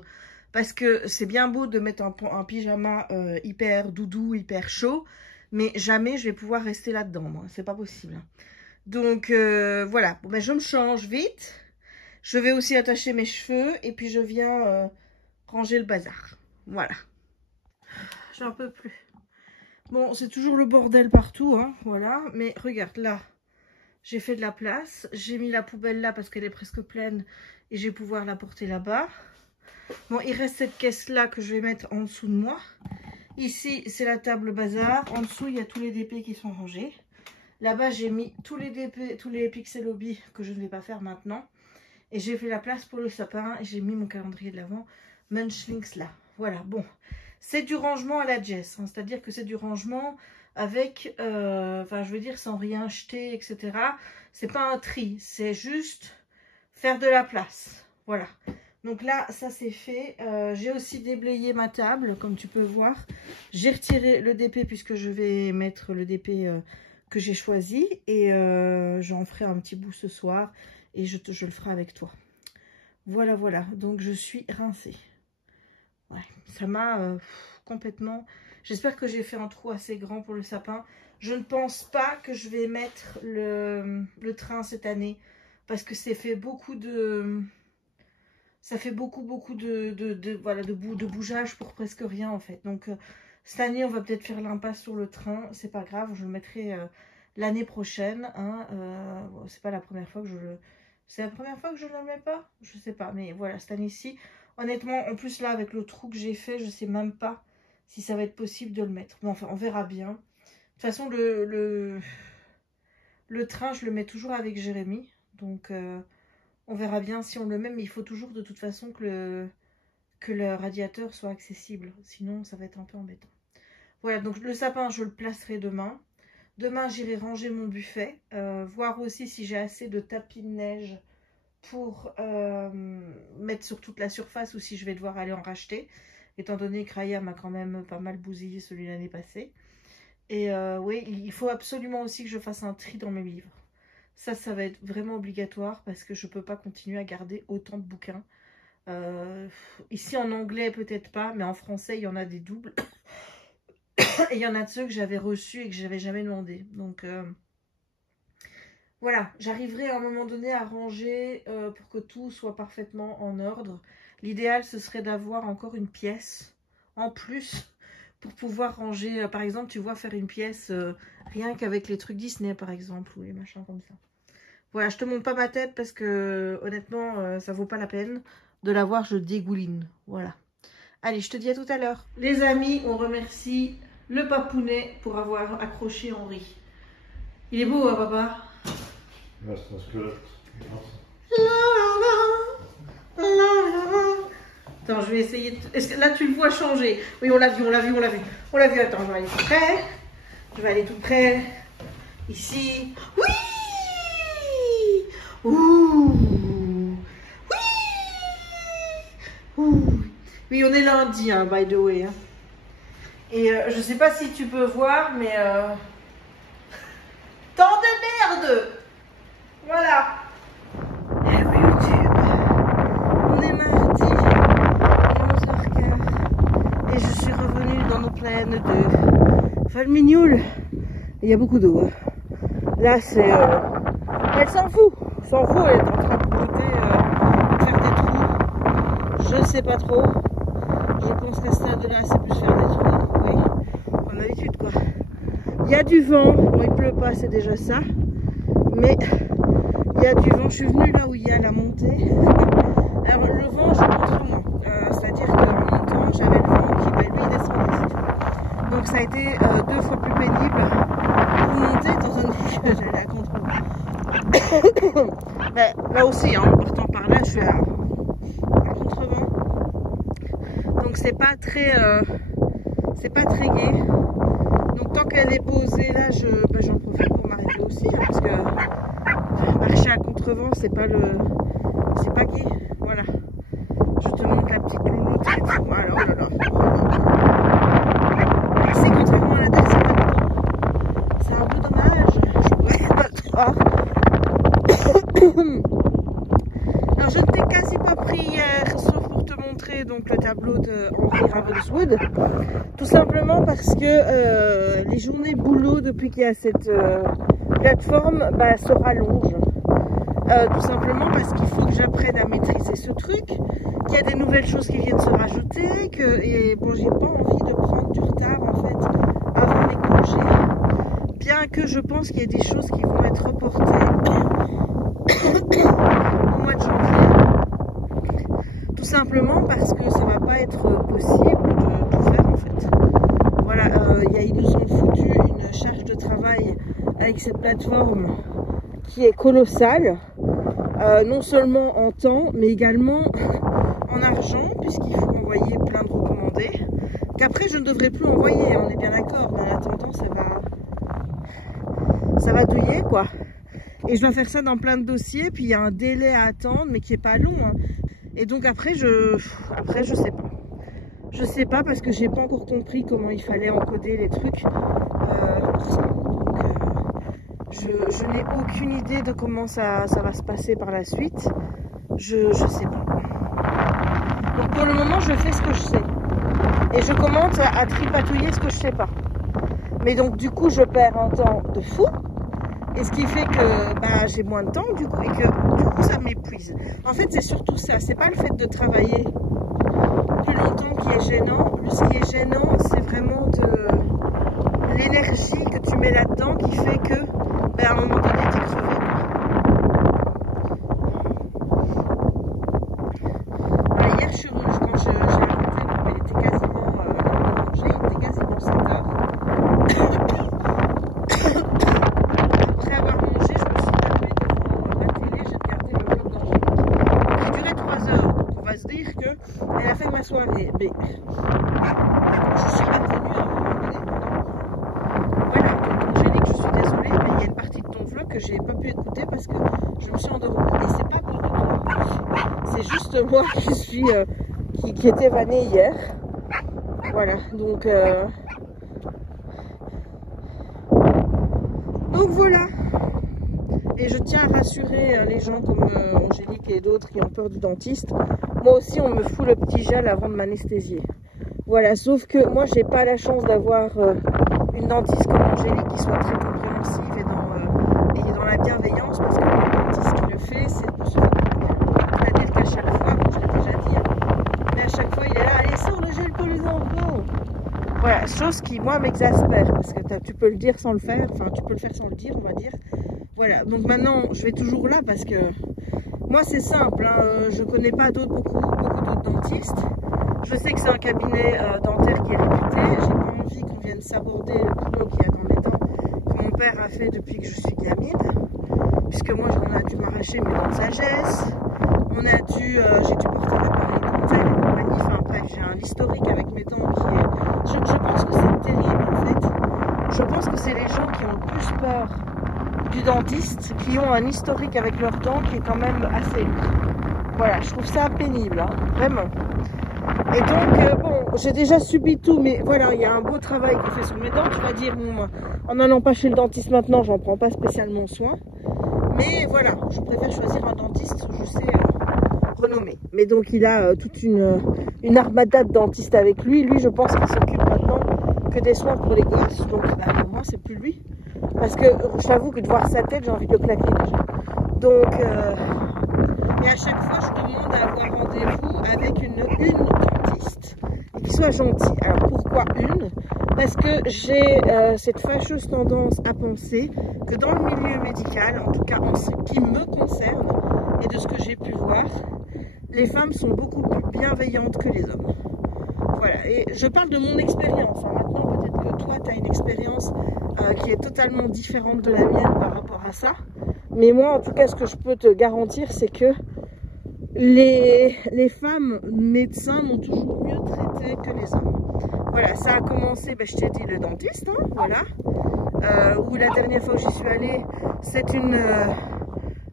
Parce que c'est bien beau de mettre un pyjama hyper doudou, hyper chaud. Mais jamais je vais pouvoir rester là-dedans, moi. C'est pas possible. Donc, voilà. Bon, ben, je me change vite. Je vais aussi attacher mes cheveux. Et puis, je viens ranger le bazar. Voilà. J'en peux plus. Bon, c'est toujours le bordel partout, hein, voilà. Mais regarde, là, j'ai fait de la place. J'ai mis la poubelle là parce qu'elle est presque pleine. Et je vais pouvoir la porter là-bas. Bon, il reste cette caisse-là que je vais mettre en dessous de moi. Ici, c'est la table bazar. En dessous, il y a tous les DP qui sont rangés. Là-bas, j'ai mis tous les DP, tous les Pixel Hobby que je ne vais pas faire maintenant. Et j'ai fait la place pour le sapin. Et j'ai mis mon calendrier de l'Avent Munchlings là. Voilà, bon. C'est du rangement à la Jess, hein, c'est-à-dire que c'est du rangement avec, enfin je veux dire sans rien jeter, etc. C'est pas un tri, c'est juste faire de la place. Voilà. Donc là, ça c'est fait. J'ai aussi déblayé ma table, comme tu peux voir. J'ai retiré le DP puisque je vais mettre le DP que j'ai choisi. Et j'en ferai un petit bout ce soir et je le ferai avec toi. Voilà, voilà. Donc je suis rincée. Ouais, ça m'a complètement... J'espère que j'ai fait un trou assez grand pour le sapin. Je ne pense pas que je vais mettre le train cette année. Parce que ça fait beaucoup de... Ça fait beaucoup de bougeage pour presque rien en fait. Donc cette année, on va peut-être faire l'impasse sur le train. C'est pas grave, je le mettrai l'année prochaine. Hein. C'est pas la première fois que je le... C'est la première fois que je ne le mets pas? Je sais pas, mais voilà, cette année-ci... Honnêtement, en plus là, avec le trou que j'ai fait, je sais même pas si ça va être possible de le mettre. Bon, enfin, on verra bien. De toute façon, le train, je le mets toujours avec Jérémy. Donc, on verra bien si on le met. Mais il faut toujours de toute façon que le radiateur soit accessible. Sinon, ça va être un peu embêtant. Voilà, donc le sapin, je le placerai demain. Demain, j'irai ranger mon buffet. Voir aussi si j'ai assez de tapis de neige pour mettre sur toute la surface ou si je vais devoir aller en racheter, étant donné que Raya m'a quand même pas mal bousillé celui l'année passée. Et oui, il faut absolument aussi que je fasse un tri dans mes livres. Ça va être vraiment obligatoire parce que je peux pas continuer à garder autant de bouquins. Ici en anglais peut-être pas, mais en français il y en a des doubles. Et il y en a de ceux que j'avais reçus et que j'avais jamais demandé. Donc... voilà, j'arriverai à un moment donné à ranger pour que tout soit parfaitement en ordre. L'idéal, ce serait d'avoir encore une pièce en plus pour pouvoir ranger. Par exemple, tu vois, faire une pièce rien qu'avec les trucs Disney, par exemple, ou les machins comme ça. Voilà, je te montre pas ma tête parce que, honnêtement, ça vaut pas la peine de la voir, je dégouline. Voilà. Allez, je te dis à tout à l'heure. Les amis, on remercie le papounet pour avoir accroché Henri. Il est beau, hein, papa? Ouais, c'est un squelette. Attends, je vais essayer de... Est-ce que là, tu le vois changer? Oui, on l'a vu, on l'a vu, on l'a vu. On l'a vu, attends, je vais aller tout près. Je vais aller tout près. Ici. Oui! Ouh! Oui! Ouh! Oui, on est lundi, hein, by the way. Hein. Et je sais pas si tu peux voir, mais... Tant de merde! Voilà. Hello YouTube. On est mardi, 11h15. Et je suis revenue dans nos plaines de Falmignoul. Il y a beaucoup d'eau. Hein. Là, c'est... Elle s'en fout. Elle s'en fout, elle est en train de brouter, faire des trous. Je sais pas trop. Je pense qu'à ce stade-là, c'est plus faire des trucs, oui, comme d'habitude quoi. Il y a du vent, bon il pleut pas, c'est déjà ça, mais il y a du vent. Je suis venue là où il y a la montée. Alors le vent, je contre moi, c'est-à-dire qu'en montant, j'avais le vent qui lui descendait. Donc ça a été 2 fois plus pénible pour monter, étant donné que j'allais à contre-vent. Mais là aussi, hein, en partant par là, je suis à contre-vent. Donc c'est pas très gai. Donc tant qu'elle est posée là, j'en profite pour m'arrêter aussi, hein, parce que marcher à contre-vent, c'est pas gai. Voilà. Je te montre la petite louloute. Voilà, oh là là. Ici, contrairement à la terre, c'est pas du tout. C'est un peu dommage. Je pourrais pas le croire. Alors, je ne t'ai quasi pas pris hier, sauf pour te montrer donc, le tableau de Henry Ravenswood. Tout simplement parce que les journées boulot, depuis qu'il y a cette plateforme, se rallongent. Tout simplement parce qu'il faut que j'apprenne à maîtriser ce truc, qu'il y a des nouvelles choses qui viennent se rajouter, et bon, j'ai pas envie de prendre du retard en fait avant les congés, bien que je pense qu'il y a des choses qui vont être reportées au mois de janvier, tout simplement parce que ça va pas être possible de tout faire en fait. Voilà, ils nous ont foutu une charge de travail avec cette plateforme qui est colossale. Non seulement en temps, mais également en argent, puisqu'il faut envoyer plein de recommandés, qu'après je ne devrais plus envoyer, on est bien d'accord, mais en attendant ça va douiller quoi. Et je dois faire ça dans plein de dossiers, puis il y a un délai à attendre, mais qui est pas long, hein. Et donc après je sais pas. Je sais pas parce que j'ai pas encore compris comment il fallait encoder les trucs. Je n'ai aucune idée de comment ça va se passer par la suite. Je sais pas. Donc pour le moment, je fais ce que je sais. Et je commence à tripatouiller ce que je sais pas. Mais donc du coup, je perds un temps de fou. Et ce qui fait que j'ai moins de temps du coup. Et que du coup, ça m'épuise. En fait, c'est surtout ça. C'est pas le fait de travailler plus longtemps qui est gênant. Ce qui est gênant, c'est vraiment l'énergie que tu mets là-dedans qui fait que à un moment donné, t'es crevé. Hier, quand j'ai arrêté, il était quasiment il était quasiment 7 heures. Après avoir mangé, je me suis tapée devant la télé, j'ai regardé le vlog d'Angélique. Il durait 3 heures, donc on va se dire qu'elle a fait ma soirée. Mais je suis revenue à un moment donné. Voilà, donc Angélique, je suis désolée, mais il y a une partie de ton vlog que j'ai pas pu écouter parce que je me suis endormie. Et c'est pas pour toi, c'est juste moi qui était vannée hier. Voilà, donc voilà. Et je tiens à rassurer les gens comme Angélique et d'autres qui ont peur du dentiste. Moi aussi, on me fout le petit gel avant de m'anesthésier. Voilà, sauf que moi, j'ai pas la chance d'avoir une dentiste comme Angélique qui soit très compréhensive et dans la bienveillance, parce que le dentiste qui le fait, c'est pour se faire plaisir. C'est-à-dire qu'à chaque fois, comme je l'ai déjà dit, mais à chaque fois, il est là, allez, sors le gel pour les enfants. Voilà, chose qui, moi, m'exaspère, parce que tu peux le dire sans le faire, enfin, tu peux le faire sans le dire, on va dire. Voilà, donc maintenant, je vais toujours là, parce que moi, c'est simple, hein, je connais pas beaucoup d'autres dentistes. Je sais que c'est un cabinet dentaire qui est réputé. J'ai pas envie qu'on vienne s'aborder le boulot qu'il y a dans mes dents que mon père a fait depuis que je suis gamine. Puisque moi, on a dû m'arracher mes dents de sagesse. J'ai dû porter l'appareil dentaire et compagnie. Enfin bref, j'ai un historique avec mes dents qui est... Je pense que c'est terrible en fait. Je pense que c'est les gens qui ont le plus peur du dentiste, qui ont un historique avec leurs dents qui est quand même assez lourd. Voilà, je trouve ça pénible, hein, vraiment. Et donc, bon, j'ai déjà subi tout, mais voilà, il y a un beau travail qu'on fait sur mes dents. Tu vas dire, bon, en n'allant pas chez le dentiste maintenant, j'en prends pas spécialement soin. Mais voilà, je préfère choisir un dentiste, je sais, renommé. Mais donc, il a toute une armada de dentistes avec lui. Lui, je pense qu'il s'occupe maintenant que des soins pour les gosses. Donc, moi, c'est plus lui. Parce que j'avoue que de voir sa tête, j'ai envie de le claquer déjà. Donc, et à chaque fois, je demande à avoir rendez-vous avec une dentiste. Et qui soit gentil. Alors pourquoi une? Parce que j'ai cette fâcheuse tendance à penser que dans le milieu médical, en tout cas en ce qui me concerne et de ce que j'ai pu voir, les femmes sont beaucoup plus bienveillantes que les hommes. Voilà, et je parle de mon expérience. Maintenant, peut-être que toi, tu as une expérience qui est totalement différente de la mienne par rapport à ça. Mais moi, en tout cas, ce que je peux te garantir, c'est que les femmes médecins m'ont toujours mieux traité que les hommes. Voilà, ça a commencé, ben, je t'ai dit, le dentiste, hein, voilà. Où la dernière fois où j'y suis allée, c'est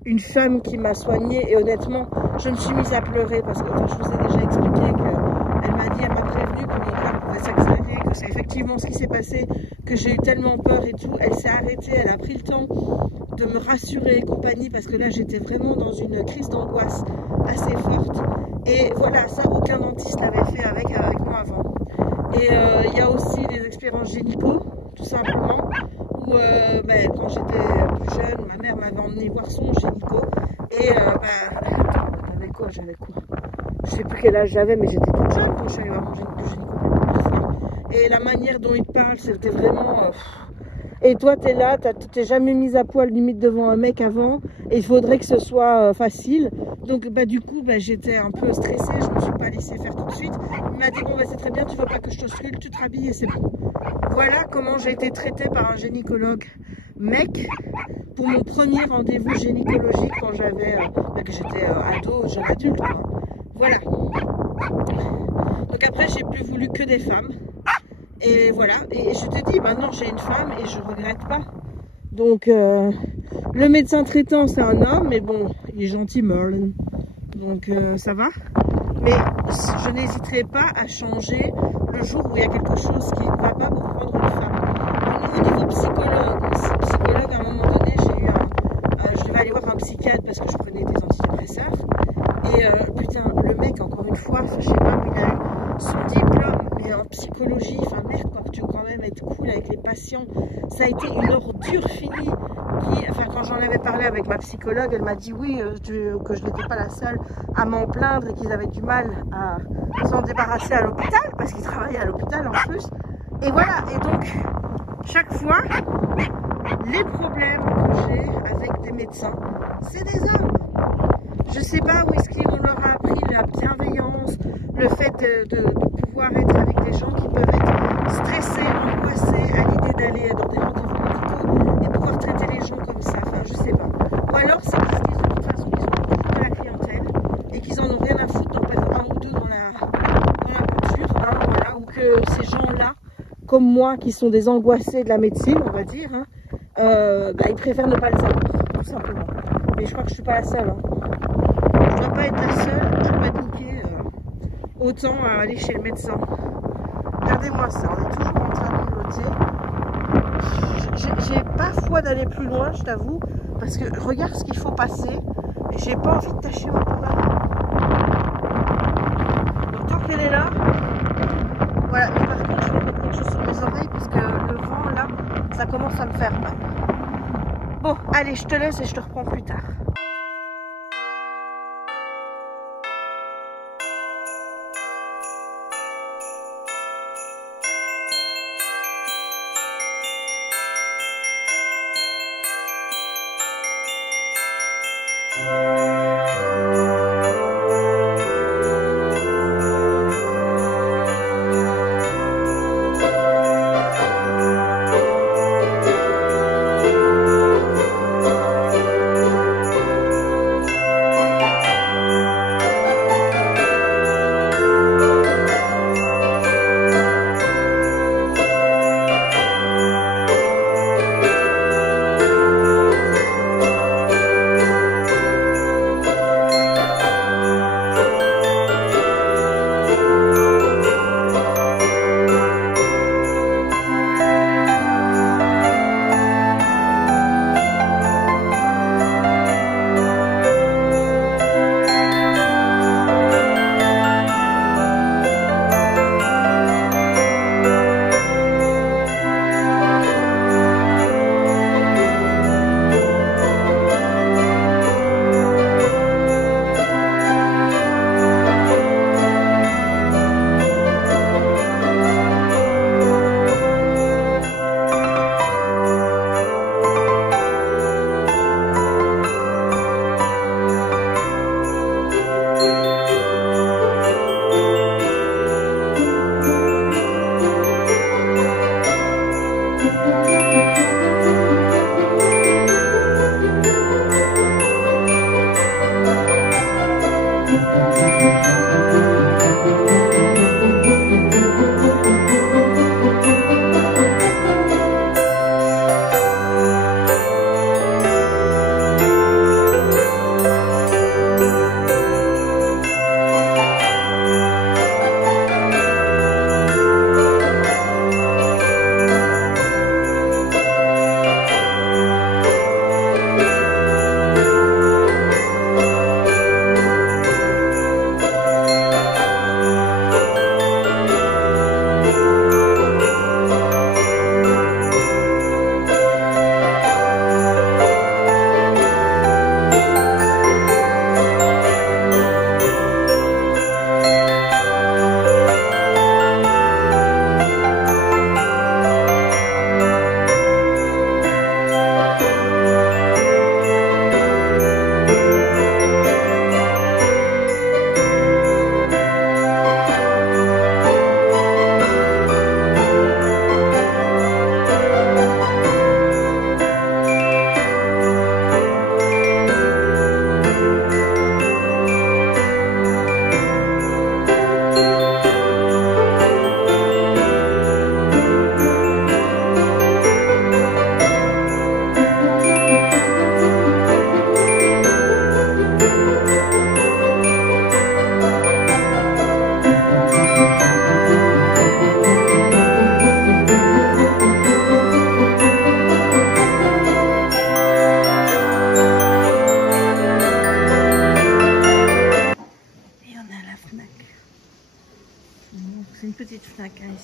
une femme qui m'a soignée et honnêtement, je me suis mise à pleurer parce que je vous ai déjà expliqué qu'elle m'a dit, elle m'a prévenu que mon corps pouvait s'accélérer, que c'est effectivement ce qui s'est passé, que j'ai eu tellement peur et tout. Elle s'est arrêtée, elle a pris le temps de me rassurer et compagnie parce que là, j'étais vraiment dans une crise d'angoisse assez forte. Et voilà, ça, aucun dentiste l'avait fait avec moi avant. Et il y a aussi des expériences gynéco, tout simplement, où ben, quand j'étais plus jeune, ma mère m'avait emmené voir son gynéco. Et j'avais quoi? Je sais plus quel âge j'avais, mais j'étais toute jeune quand je suis allée voir mon gynéco pour la première fois. Et la manière dont il parle, c'était vraiment... Et toi, tu es là, tu t'es jamais mise à poil limite devant un mec avant, et il faudrait que ce soit facile. Donc bah, du coup, bah, j'étais un peu stressée, je ne me suis pas laissée faire tout de suite. Il m'a dit, bon, bah, c'est très bien, tu veux pas que je t'ausculte, tu te rhabilles et c'est bon. Voilà comment j'ai été traitée par un gynécologue mec pour mon premier rendez-vous gynécologique quand j'avais, que j'étais ado, jeune adulte. Quoi. Voilà. Donc après, j'ai plus voulu que des femmes. Et voilà, et je te dis, maintenant j'ai une femme et je regrette pas. Donc, le médecin traitant, c'est un homme, mais bon, il est gentil, Merlin. Donc, ça va. Mais je n'hésiterai pas à changer le jour où il y a quelque chose qui ne va pas pour prendre une femme. Au niveau psychologue, à un moment donné, j'ai eu je devais aller voir un psychiatre parce que je prenais des antidépresseurs. Et putain, le mec, encore une fois, je sais pas où il a eu son diplôme, mais en psychologie, enfin merde, quoi, tu veux quand même être cool avec les patients. Ça a été une ordure finie. Enfin, quand j'en avais parlé avec ma psychologue, elle m'a dit oui, que je n'étais pas la seule à m'en plaindre et qu'ils avaient du mal à s'en débarrasser à l'hôpital, parce qu'ils travaillaient à l'hôpital en plus. Et voilà, et donc, chaque fois, les problèmes que j'ai avec des médecins, c'est des hommes. Je sais pas où est-ce qu'on leur a appris la bienveillance, le fait de pouvoir être avec des gens qui peuvent être stressés, angoissés à l'idée d'aller dans des rendez-vous médicaux et pouvoir traiter les gens comme ça. Enfin, je sais pas. Ou alors, c'est qu'ils se disent de toute façon qu'ils ont beaucoup de la clientèle et qu'ils en ont rien à foutre d'en perdre un ou deux dans la culture, hein, voilà, ou que ces gens-là, comme moi, qui sont des angoissés de la médecine, on va dire, hein, bah, ils préfèrent ne pas le savoir, tout simplement. Mais je crois que je suis pas la seule. Hein. Je dois pas être la seule à paniquer autant à aller chez le médecin. Regardez-moi ça, on est toujours en train de piloter. J'ai pas foi d'aller plus loin, je t'avoue, parce que regarde ce qu'il faut passer et j'ai pas envie de tâcher ma peau là. Donc tant qu'elle est là, voilà. Mais par contre, je vais mettre quelque chose sur mes oreilles parce que le vent là, ça commence à me faire mal. Bon, allez, je te laisse et je te reprends plus tard.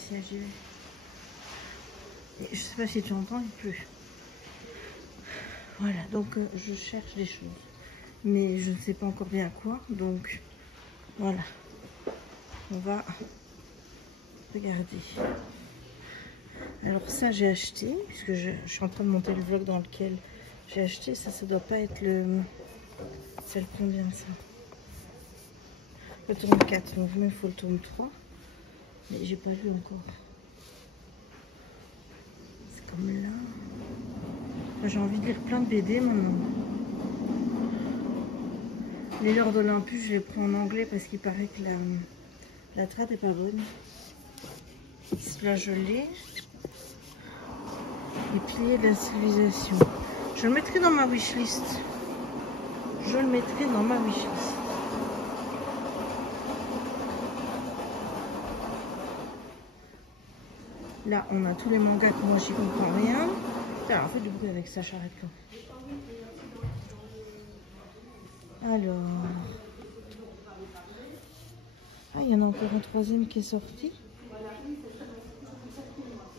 ciel, j'ai vu. Et je sais pas si tu entends, il pleut. Voilà, donc je cherche des choses. Mais je ne sais pas encore bien quoi. Donc voilà. On va regarder. Alors ça j'ai acheté, puisque je suis en train de monter le vlog dans lequel j'ai acheté. Ça doit pas être le... C'est le combien ça? Le tome 4, donc il faut le tome 3. Mais j'ai pas lu encore. C'est comme là. J'ai envie de lire plein de BD maintenant. Les Lords d'Olympus, je les prends en anglais parce qu'il paraît que la trad est pas bonne. Là je l'ai. Les piliers de la civilisation. Je le mettrai dans ma wishlist. Je le mettrai dans ma wishlist. Là, on a tous les mangas que moi j'y comprends rien. Alors, on fait du bruit avec ça, j'arrête là. Alors. Ah, il y en a encore un troisième qui est sorti.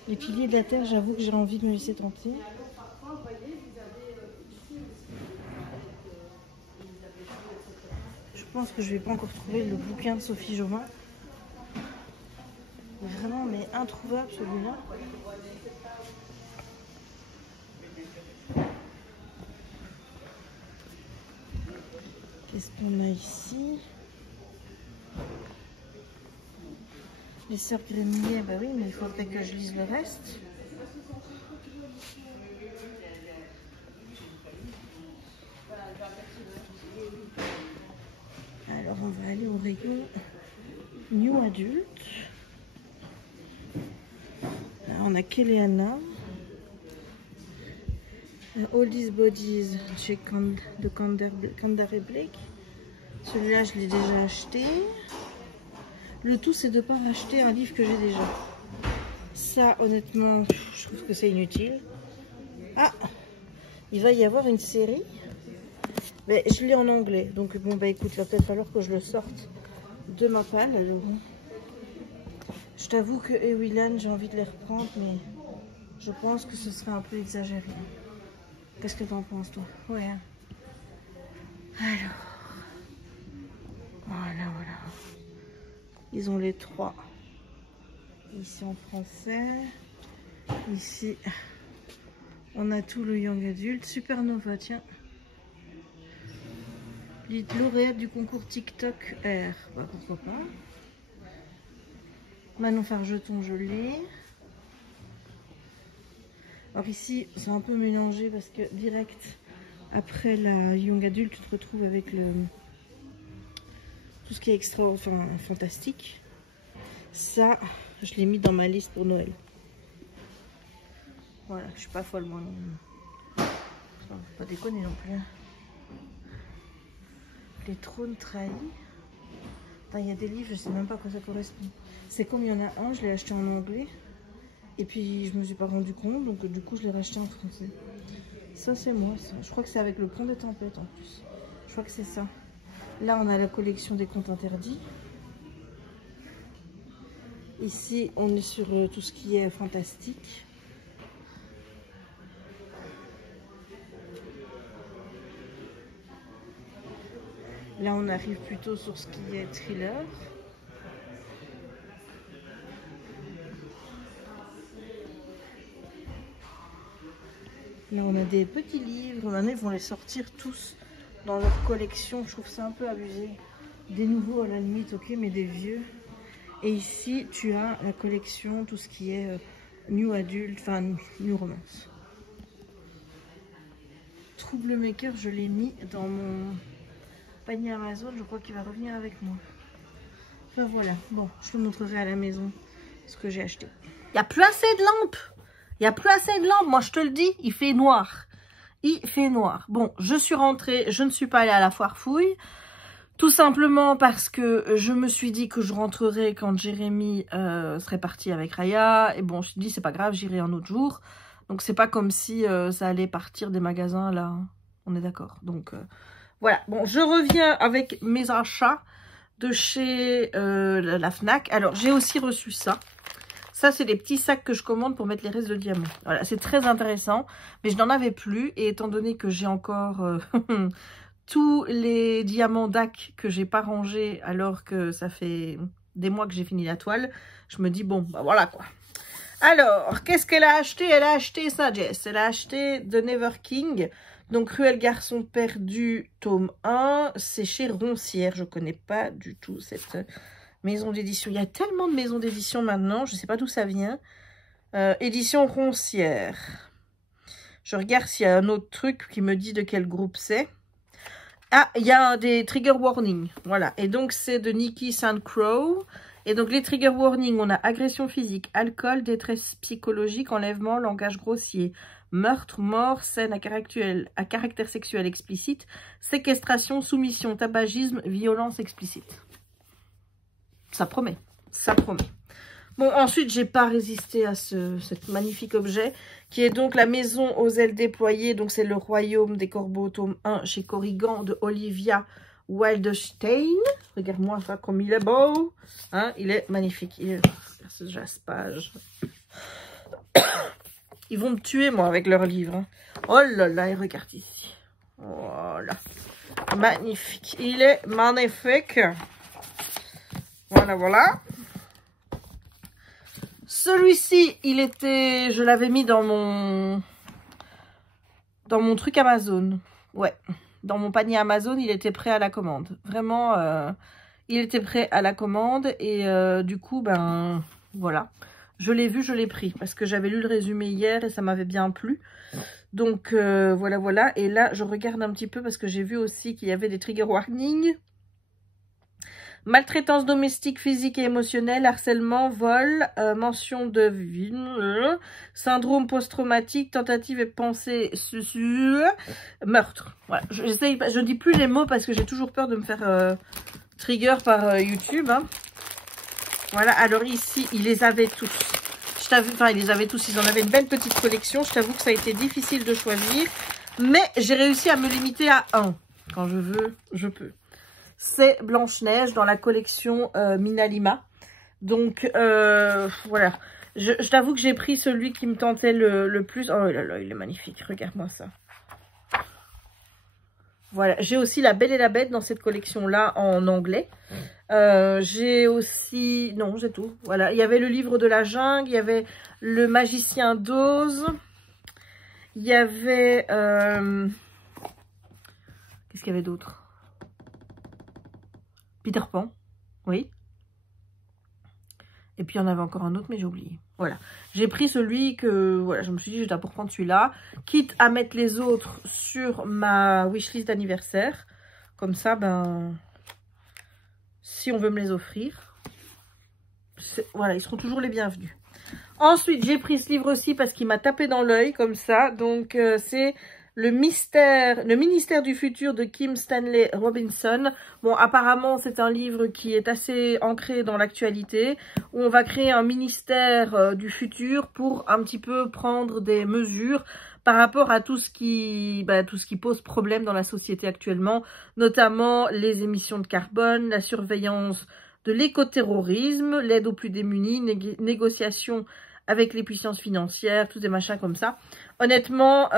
Les piliers de la terre, j'avoue que j'ai envie de me laisser tenter. Je pense que je vais pas encore trouver le bouquin de Sophie Jobin. Vraiment, mais introuvable celui-là. Qu'est-ce qu'on a ici? Les sœurs Grémier, bah oui, mais il faudrait que je lise le reste. Alors on va aller au rayon New Adult. Là, on a Kéléana. Oldies Bodies chez de Canderbury Blake. Celui-là, je l'ai déjà acheté. Le tout, c'est de ne pas racheter un livre que j'ai déjà. Ça, honnêtement, je trouve que c'est inutile. Ah, il va y avoir une série. Mais je l'ai en anglais. Donc, bon, bah écoute, il va peut-être falloir que je le sorte de ma palle. Alors, je t'avoue que Ewilan, j'ai envie de les reprendre, mais je pense que ce serait un peu exagéré. Qu'est-ce que t'en penses, toi? Ouais. Alors, voilà. Ils ont les trois. Ici en français. Ici, on a tout le Young Adult. Supernova, tiens. Lauréate du concours TikTok R. Bah, pourquoi pas. Manon Fargeton, je l'ai. Alors ici, c'est un peu mélangé parce que direct après la Young Adult, tu te retrouves avec tout ce qui est extra, enfin fantastique. Ça, je l'ai mis dans ma liste pour Noël. Voilà, je suis pas folle moi non. Faut pas déconner non plus. Les trônes trahis. Il y a des livres, je sais même pas à quoi ça correspond. C'est comme il y en a un, je l'ai acheté en anglais. Et puis je me suis pas rendu compte, donc du coup je l'ai racheté en français. Ça c'est moi, ça. Je crois que c'est avec le Pont des Tempêtes en plus. Je crois que c'est ça. Là on a la collection des contes interdits. Ici on est sur tout ce qui est fantastique. Là on arrive plutôt sur ce qui est thriller. Là on a des petits livres, maintenant ils vont les sortir tous dans leur collection, je trouve ça un peu abusé. Des nouveaux à la limite, ok, mais des vieux. Et ici tu as la collection, tout ce qui est New Adult, enfin New Romance. Troublemaker, je l'ai mis dans mon panier Amazon, je crois qu'il va revenir avec moi. Enfin voilà, bon, je vous montrerai à la maison ce que j'ai acheté. Il n'y a plus assez de lampes. Il n'y a plus assez de lampes, moi je te le dis, il fait noir. Il fait noir. Bon, je suis rentrée, je ne suis pas allée à la foire fouille. Tout simplement parce que je me suis dit que je rentrerai quand Jérémy serait parti avec Raya. Et bon, je me suis dit, c'est pas grave, j'irai un autre jour. Donc c'est pas comme si ça allait partir des magasins là. On est d'accord. Donc voilà. Bon, je reviens avec mes achats de chez la Fnac. Alors, j'ai aussi reçu ça. Ça, c'est les petits sacs que je commande pour mettre les restes de diamants. Voilà, c'est très intéressant. Mais je n'en avais plus. Et étant donné que j'ai encore tous les diamants DAC que j'ai pas rangés alors que ça fait des mois que j'ai fini la toile, je me dis, bon, bah voilà quoi. Alors, qu'est-ce qu'elle a acheté? Elle a acheté ça, Jess. Elle a acheté The Never King. Donc, Cruel Garçon Perdu, tome 1. C'est chez Roncière. Je connais pas du tout cette maison d'édition. Il y a tellement de maisons d'édition maintenant. Je sais pas d'où ça vient. Édition Roncière. Je regarde s'il y a un autre truc qui me dit de quel groupe c'est. Ah, il y a des trigger warnings. Voilà. Et donc, c'est de Nikki St. Crow. Et donc, les trigger warnings, on a agression physique, alcool, détresse psychologique, enlèvement, langage grossier, meurtre, mort, scène à caractère sexuel explicite, séquestration, soumission, tabagisme, violence explicite. Ça promet, ça promet. Bon, ensuite, j'ai pas résisté à cet magnifique objet, qui est donc la maison aux ailes déployées. Donc, c'est le Royaume des Corbeaux, tome 1, chez Corrigan, de Olivia Wildestein. Regarde-moi ça comme il est beau. Hein, il est magnifique. Il est... ce jaspage. Ils vont me tuer, moi, avec leurs livres. Hein. Oh là là, et regarde ici. Voilà. Magnifique. Il est magnifique. Voilà, voilà. Celui-ci, il était... Je l'avais mis dans mon truc Amazon. Ouais. Dans mon panier Amazon, il était prêt à la commande. Vraiment, il était prêt à la commande. Et du coup, ben, voilà. Je l'ai vu, je l'ai pris. Parce que j'avais lu le résumé hier et ça m'avait bien plu. Donc, voilà, voilà. Et là, je regarde un petit peu parce que j'ai vu aussi qu'il y avait des trigger warnings. Maltraitance domestique, physique et émotionnelle, harcèlement, vol, mention de vie, syndrome post-traumatique, tentative et pensée, meurtre. Voilà, je dis plus les mots parce que j'ai toujours peur de me faire trigger par YouTube. Hein. Voilà, alors ici, ils les avaient tous. Je t'avoue, enfin, ils les avaient tous, ils en avaient une belle petite collection. Je t'avoue que ça a été difficile de choisir, mais j'ai réussi à me limiter à un. Quand je veux, je peux. C'est Blanche-Neige dans la collection Minalima. Donc, voilà. Je t'avoue que j'ai pris celui qui me tentait le plus. Oh là là, il est magnifique. Regarde-moi ça. Voilà. J'ai aussi La Belle et la Bête dans cette collection-là en anglais. J'ai aussi... Non, j'ai tout. Voilà. Il y avait le livre de la jungle. Il y avait le Magicien d'Oz. Il y avait... Qu'est-ce qu'il y avait d'autre? Peter Pan, oui. Et puis, il y en avait encore un autre, mais j'ai oublié. Voilà. J'ai pris celui que... Voilà, je me suis dit, je dois pour prendre celui-là. Quitte à mettre les autres sur ma wishlist d'anniversaire. Comme ça, ben... Si on veut me les offrir. Voilà, ils seront toujours les bienvenus. Ensuite, j'ai pris ce livre aussi parce qu'il m'a tapé dans l'œil, comme ça. Donc, c'est... Le ministère du futur de Kim Stanley Robinson. Bon, apparemment, c'est un livre qui est assez ancré dans l'actualité, où on va créer un ministère du futur pour un petit peu prendre des mesures par rapport à tout ce qui pose problème dans la société actuellement, notamment les émissions de carbone, la surveillance de l'écoterrorisme, l'aide aux plus démunis, négociations avec les puissances financières, tous des machins comme ça. Honnêtement,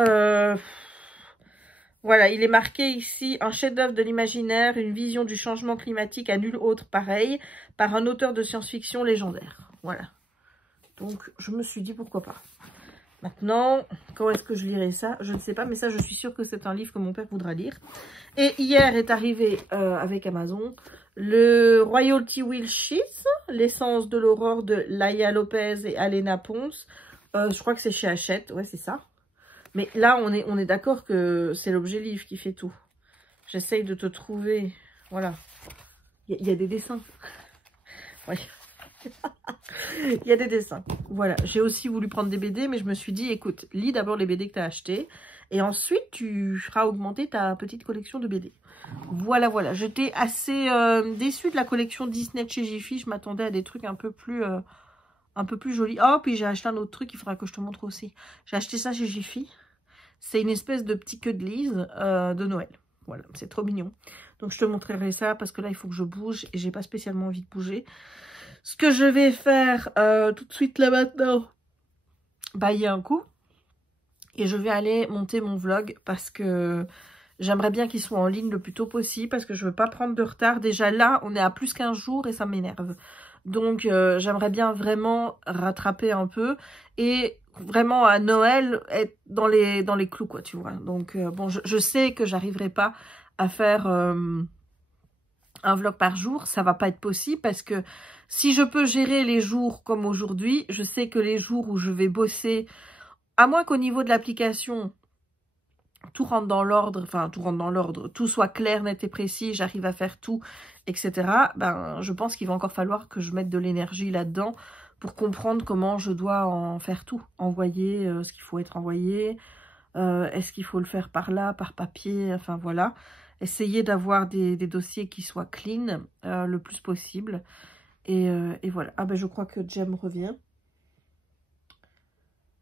voilà, il est marqué ici un chef-d'œuvre de l'imaginaire, une vision du changement climatique à nul autre pareil, par un auteur de science-fiction légendaire. Voilà. Donc, je me suis dit pourquoi pas. Maintenant, quand est-ce que je lirai ça? Je ne sais pas, mais ça, je suis sûre que c'est un livre que mon père voudra lire. Et hier est arrivé avec Amazon le Royalty Wilshire, l'essence de l'aurore de Laia Lopez et Alena Ponce. Je crois que c'est chez Hachette, ouais, c'est ça. Mais là, on est d'accord que c'est l'objet livre qui fait tout. J'essaye de te trouver. Voilà. Il y a des dessins. Oui. Il y a des dessins. Voilà. J'ai aussi voulu prendre des BD, mais je me suis dit, écoute, lis d'abord les BD que tu as achetées. Et ensuite, tu feras augmenter ta petite collection de BD. Voilà, voilà. J'étais assez déçue de la collection Disney de chez Jiffy. Je m'attendais à des trucs un peu plus jolis. Oh, puis j'ai acheté un autre truc, il faudra que je te montre aussi. J'ai acheté ça chez Jiffy. C'est une espèce de petit queue de lise de Noël. Voilà, c'est trop mignon. Donc, je te montrerai ça parce que là, il faut que je bouge et j'ai pas spécialement envie de bouger. Ce que je vais faire tout de suite là maintenant, bailler un coup. Et je vais aller monter mon vlog parce que j'aimerais bien qu'il soit en ligne le plus tôt possible parce que je veux pas prendre de retard. Déjà là, on est à plus qu'15 jours et ça m'énerve. Donc j'aimerais bien vraiment rattraper un peu et vraiment à Noël être dans les clous, quoi, tu vois. Donc bon, je sais que j'arriverai pas à faire un vlog par jour, ça va pas être possible parce que si je peux gérer les jours comme aujourd'hui, je sais que les jours où je vais bosser, à moins qu'au niveau de l'application, tout rentre dans l'ordre, enfin tout rentre dans l'ordre, tout soit clair, net et précis, j'arrive à faire tout, etc. Ben, je pense qu'il va encore falloir que je mette de l'énergie là-dedans pour comprendre comment je dois en faire tout. Envoyer ce qu'il faut être envoyé, est-ce qu'il faut le faire par là, par papier, enfin voilà. Essayer d'avoir des dossiers qui soient clean le plus possible. Et voilà. Ah ben je crois que Jem revient.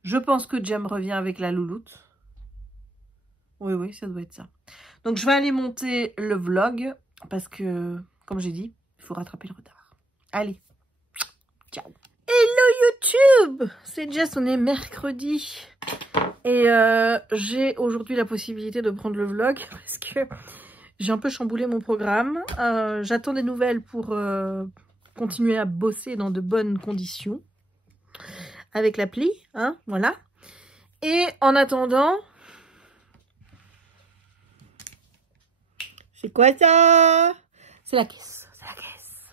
Je pense que Jem revient avec la louloute. Oui, oui, ça doit être ça. Donc, je vais aller monter le vlog parce que, comme j'ai dit, il faut rattraper le retard. Allez, ciao. Hello YouTube, c'est Jess, on est mercredi. Et j'ai aujourd'hui la possibilité de prendre le vlog parce que j'ai un peu chamboulé mon programme. J'attends des nouvelles pour continuer à bosser dans de bonnes conditions. Avec l'appli, hein, voilà. Et en attendant... C'est quoi ça? C'est la caisse. C'est la caisse.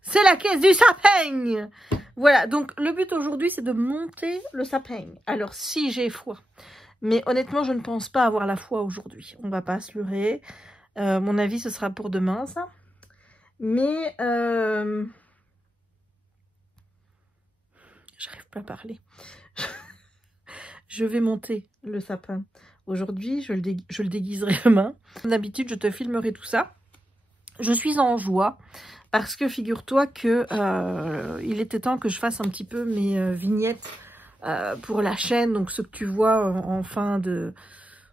C'est la caisse du sapin. Voilà, donc le but aujourd'hui, c'est de monter le sapin. Alors, si j'ai foi. Mais honnêtement, je ne pense pas avoir la foi aujourd'hui. On va pas se leurrer. Mon avis, ce sera pour demain, ça. Mais... J'arrive pas à parler. Je vais monter le sapin. Aujourd'hui, je le déguiserai demain. Comme d'habitude, je te filmerai tout ça. Je suis en joie parce que figure-toi que il était temps que je fasse un petit peu mes vignettes pour la chaîne. Donc, ce que tu vois en fin de...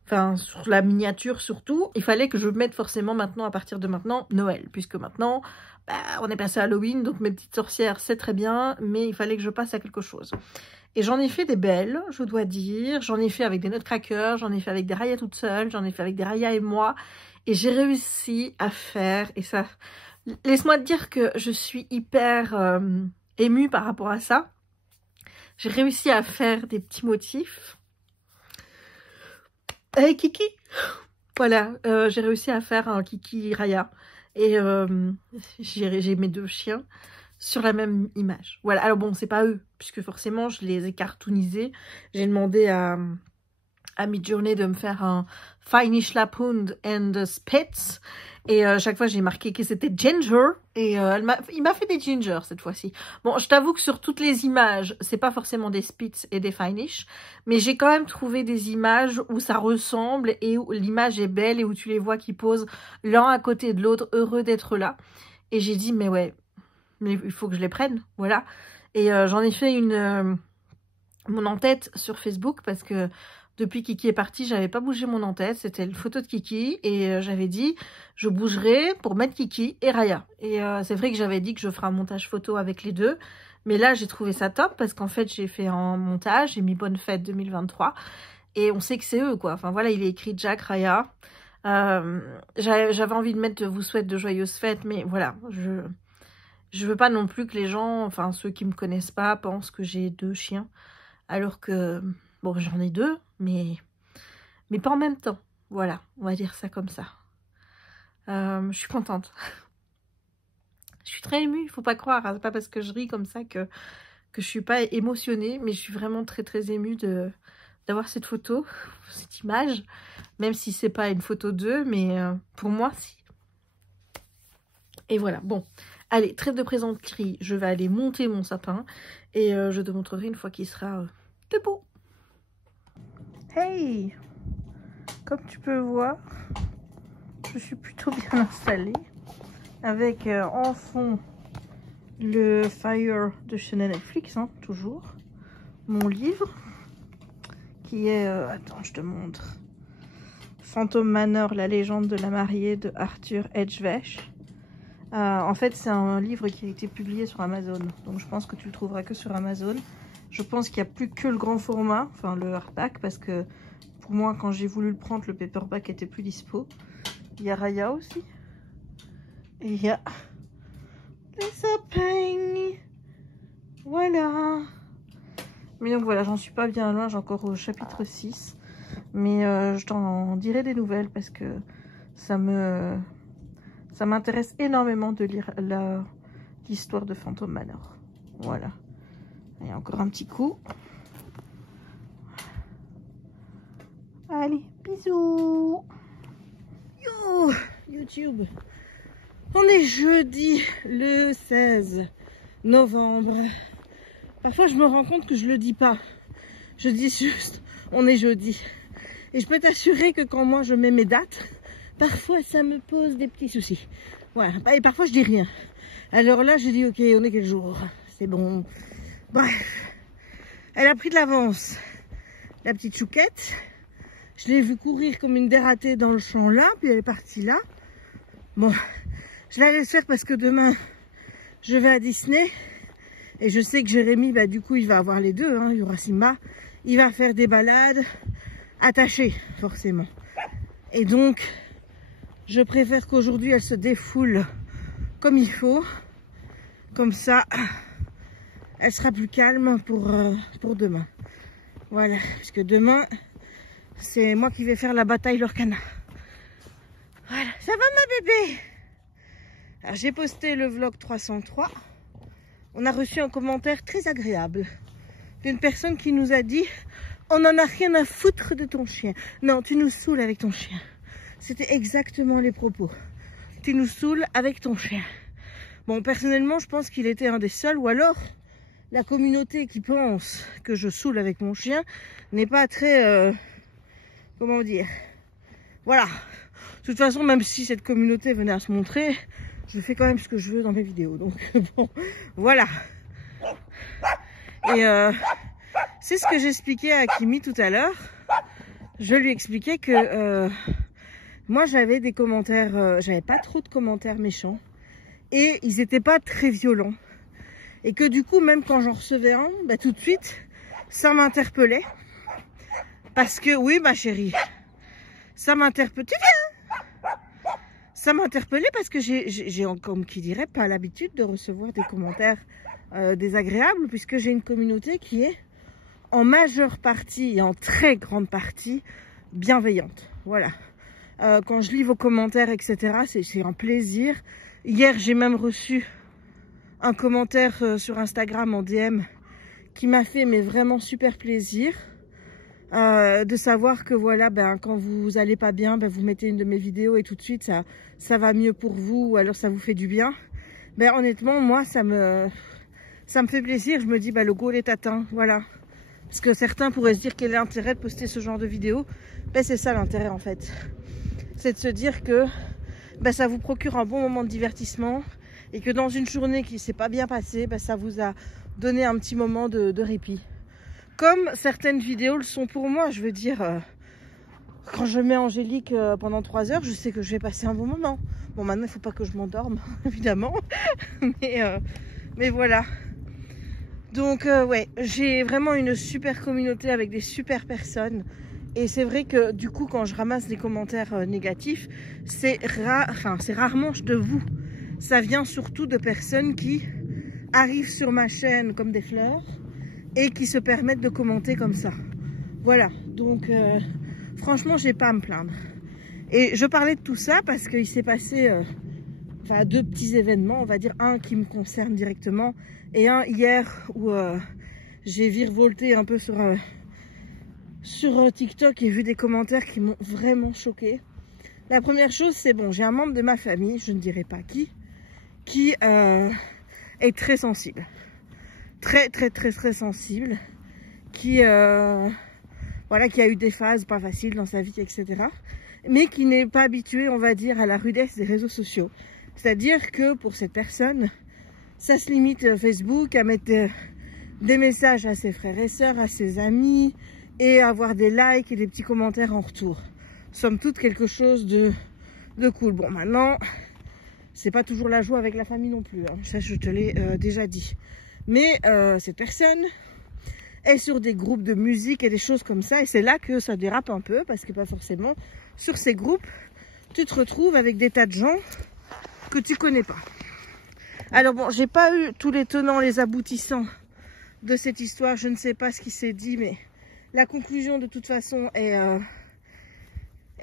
Enfin, sur la miniature surtout. Il fallait que je mette forcément maintenant, à partir de maintenant, Noël. Puisque maintenant, bah, on est passé à Halloween. Donc, mes petites sorcières, c'est très bien. Mais il fallait que je passe à quelque chose. Et j'en ai fait des belles, je dois dire. J'en ai fait avec des nutcrackers, j'en ai fait avec des rayas toutes seules, j'en ai fait avec des rayas et moi. Et j'ai réussi à faire, et ça... Laisse-moi te dire que je suis hyper émue par rapport à ça. J'ai réussi à faire des petits motifs. Hey Kiki! Voilà, j'ai réussi à faire un Kiki raya. Et j'ai mes deux chiens sur la même image. Voilà, alors bon, c'est pas eux, puisque forcément, je les ai cartoonisés. J'ai demandé à Midjourney de me faire un Finnish Laphound and Spitz. Et chaque fois, j'ai marqué que c'était Ginger. Et il m'a fait des Ginger cette fois-ci. Bon, je t'avoue que sur toutes les images, c'est pas forcément des Spitz et des Finnish. Mais j'ai quand même trouvé des images où ça ressemble et où l'image est belle et où tu les vois qui posent l'un à côté de l'autre, heureux d'être là. Et j'ai dit, mais ouais, mais il faut que je les prenne, voilà. Et j'en ai fait mon en-tête sur Facebook parce que depuis Kiki est parti, j'avais pas bougé mon en-tête. C'était une photo de Kiki et j'avais dit je bougerai pour mettre Kiki et Raya. Et c'est vrai que j'avais dit que je ferai un montage photo avec les deux. Mais là, j'ai trouvé ça top parce qu'en fait, j'ai fait un montage, j'ai mis Bonne Fête 2023 et on sait que c'est eux, quoi. Enfin voilà, il est écrit Jack, Raya. J'avais envie de mettre vous souhaite de joyeuses fêtes, mais voilà, je veux pas non plus que les gens, enfin ceux qui me connaissent pas, pensent que j'ai 2 chiens. Alors que, bon, j'en ai 2, mais pas en même temps. Voilà, on va dire ça comme ça. Je suis contente. Je suis très émue, il faut pas croire. Hein. C'est pas parce que je ris comme ça que je suis pas émotionnée. Mais je suis vraiment très très émue d'avoir cette photo, cette image. Même si c'est pas une photo d'eux, mais pour moi, si. Et voilà, bon. Allez, trêve de plaisanterie, je vais aller monter mon sapin et je te montrerai une fois qu'il sera debout. Hey! Comme tu peux voir, je suis plutôt bien installée avec en fond le Fire de chez Netflix, hein, toujours. Mon livre qui est, attends, je te montre. Phantom Manor, la légende de la mariée de Arthur Edgevesh. En fait, c'est un livre qui a été publié sur Amazon. Donc, je pense que tu le trouveras que sur Amazon. Je pense qu'il n'y a plus que le grand format, enfin le hardback, parce que pour moi, quand j'ai voulu le prendre, le paperback était plus dispo. Il y a Raya aussi. Et il y a les sapins. Voilà. Mais donc voilà, j'en suis pas bien loin, j'ai encore au chapitre 6. Mais je t'en dirai des nouvelles parce que ça m'intéresse énormément de lire l'histoire de Phantom Manor. Voilà. Et encore un petit coup. Allez, bisous. Yo, YouTube. On est jeudi le 16 novembre. Parfois, je me rends compte que je le dis pas. Je dis juste, on est jeudi. Et je peux t'assurer que quand moi je mets mes dates, parfois ça me pose des petits soucis. Voilà. Et parfois je dis rien. Alors là, j'ai dit, ok, on est quel jour? C'est bon. Bref. Elle a pris de l'avance. La petite chouquette. Je l'ai vue courir comme une dératée dans le champ là, puis elle est partie là. Bon, je la laisse faire parce que demain, je vais à Disney. Et je sais que Jérémy, bah, du coup, il va avoir les deux. Hein. Il y aura Simba. Il va faire des balades attachées, forcément. Et donc, je préfère qu'aujourd'hui, elle se défoule comme il faut. Comme ça, elle sera plus calme pour demain. Voilà, parce que demain, c'est moi qui vais faire la bataille Lorcana. Voilà, ça va ma bébé? Alors, j'ai posté le vlog 303. On a reçu un commentaire très agréable d'une personne qui nous a dit « On n'en a rien à foutre de ton chien. Non, tu nous saoules avec ton chien. » C'était exactement les propos. Tu nous saoules avec ton chien. Bon, personnellement, je pense qu'il était un des seuls, ou alors la communauté qui pense que je saoule avec mon chien n'est pas très... comment dire? Voilà. De toute façon, même si cette communauté venait à se montrer, je fais quand même ce que je veux dans mes vidéos. Donc, bon, voilà. Et c'est ce que j'expliquais à Kimi tout à l'heure. Je lui expliquais que moi, j'avais des commentaires... j'avais pas trop de commentaires méchants. Et ils n'étaient pas très violents. Et que du coup, même quand j'en recevais un, bah, tout de suite, ça m'interpellait. Parce que, oui, ma chérie, ça m'interpellait. Tu viens? Ça m'interpellait parce que j'ai, comme qui dirait, pas l'habitude de recevoir des commentaires désagréables, puisque j'ai une communauté qui est en majeure partie et en très grande partie bienveillante. Voilà. Quand je lis vos commentaires, etc., c'est un plaisir. Hier, j'ai même reçu un commentaire sur Instagram en DM qui m'a fait mais vraiment super plaisir. De savoir que voilà, ben, quand vous allez pas bien, ben, vous mettez une de mes vidéos et tout de suite ça va mieux pour vous, ou alors ça vous fait du bien. Ben, honnêtement, moi ça me fait plaisir. Je me dis, ben, le goal est atteint, voilà. Parce que certains pourraient se dire quel est l'intérêt de poster ce genre de vidéo. Ben, c'est ça l'intérêt en fait. C'est de se dire que ben, ça vous procure un bon moment de divertissement et que dans une journée qui s'est pas bien passée, ben, ça vous a donné un petit moment de répit. Comme certaines vidéos le sont pour moi, je veux dire, quand je mets Angélique pendant 3 heures, je sais que je vais passer un bon moment. Bon, maintenant, il ne faut pas que je m'endorme, évidemment, mais voilà. Donc, ouais, j'ai vraiment une super communauté avec des super personnes. Et c'est vrai que, du coup, quand je ramasse des commentaires négatifs, c'est rarement de vous. Ça vient surtout de personnes qui arrivent sur ma chaîne comme des fleurs et qui se permettent de commenter comme ça. Voilà, donc franchement, j'ai pas à me plaindre. Et je parlais de tout ça parce qu'il s'est passé enfin, 2 petits événements, on va dire un qui me concerne directement et un hier où j'ai virevolté un peu sur TikTok et vu des commentaires qui m'ont vraiment choquée. La première chose, c'est bon, j'ai un membre de ma famille, je ne dirai pas qui est très sensible. Très sensible, qui voilà, qui a eu des phases pas faciles dans sa vie, etc. Mais qui n'est pas habitué, on va dire, à la rudesse des réseaux sociaux. C'est-à-dire que pour cette personne, ça se limite Facebook à mettre des messages à ses frères et sœurs, à ses amis, et avoir des likes et des petits commentaires en retour. Somme toute quelque chose de cool. Bon, maintenant, c'est pas toujours la joie avec la famille non plus, hein. Ça je te l'ai déjà dit. Mais cette personne est sur des groupes de musique et des choses comme ça, et c'est là que ça dérape un peu, parce que pas forcément sur ces groupes tu te retrouves avec des tas de gens que tu connais pas. Alors bon, j'ai pas eu tous les tenants, les aboutissants de cette histoire, je ne sais pas ce qui s'est dit, mais la conclusion de toute façon est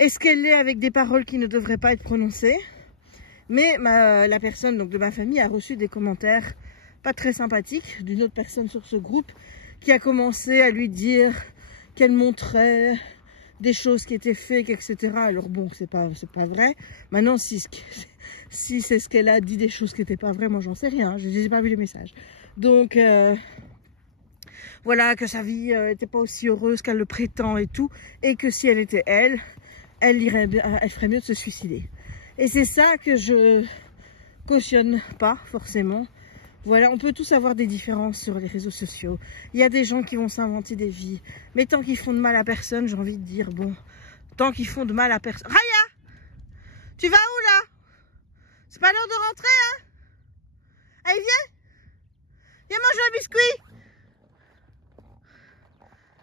ce qu'elle est, avec des paroles qui ne devraient pas être prononcées. Mais la personne donc de ma famille a reçu des commentaires pas très sympathiques d'une autre personne sur ce groupe qui a commencé à lui dire qu'elle montrait des choses qui étaient fake, etc. Alors bon, c'est pas vrai. Maintenant, si c'est ce qu'elle a dit, des choses qui n'étaient pas vraies, moi j'en sais rien, je n'ai pas vu les messages. Donc voilà, que sa vie n'était pas aussi heureuse qu'elle le prétend et tout, et que si elle était elle ferait mieux de se suicider. Et c'est ça que je cautionne pas forcément. Voilà, on peut tous avoir des différences sur les réseaux sociaux. Il y a des gens qui vont s'inventer des vies, mais tant qu'ils font de mal à personne, j'ai envie de dire, bon, tant qu'ils font de mal à personne... Raya, tu vas où là? C'est pas l'heure de rentrer, hein? Allez, viens. Viens manger un biscuit.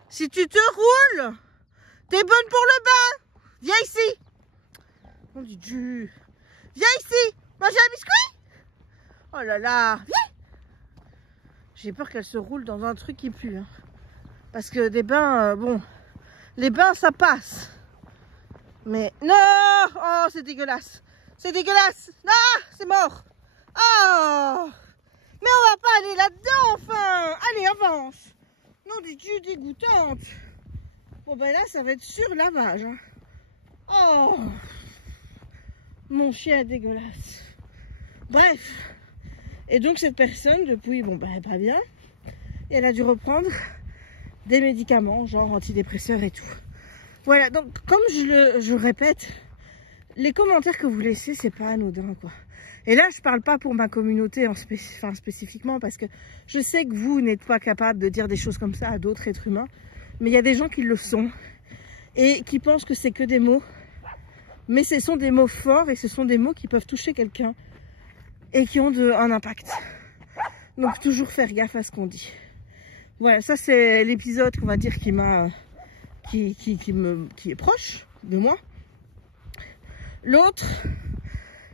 Si tu te roules, t'es bonne pour le bain. Viens ici. Mon Dieu. Viens ici. Manger un biscuit. Oh là là. Viens. J'ai peur qu'elle se roule dans un truc qui pue, hein. Parce que des bains, bon, les bains ça passe. Mais non. Oh, c'est dégueulasse. C'est dégueulasse. Non, c'est mort. Oh. Mais on va pas aller là-dedans, enfin. Allez, avance. Non, des Dieu dégoûtante. Bon, ben là, ça va être sur lavage, hein. Oh. Mon chien est dégueulasse. Bref. Et donc, cette personne, depuis, bon, ben, pas bien. Et elle a dû reprendre des médicaments, genre antidépresseurs et tout. Voilà, donc, comme je répète, les commentaires que vous laissez, c'est pas anodin, quoi. Et là, je parle pas pour ma communauté spécifiquement, parce que je sais que vous n'êtes pas capable de dire des choses comme ça à d'autres êtres humains, mais il y a des gens qui le sont et qui pensent que c'est que des mots, mais ce sont des mots forts et ce sont des mots qui peuvent toucher quelqu'un et qui ont un impact. Donc toujours faire gaffe à ce qu'on dit. Voilà, ça c'est l'épisode qu'on va dire qui est proche de moi. L'autre,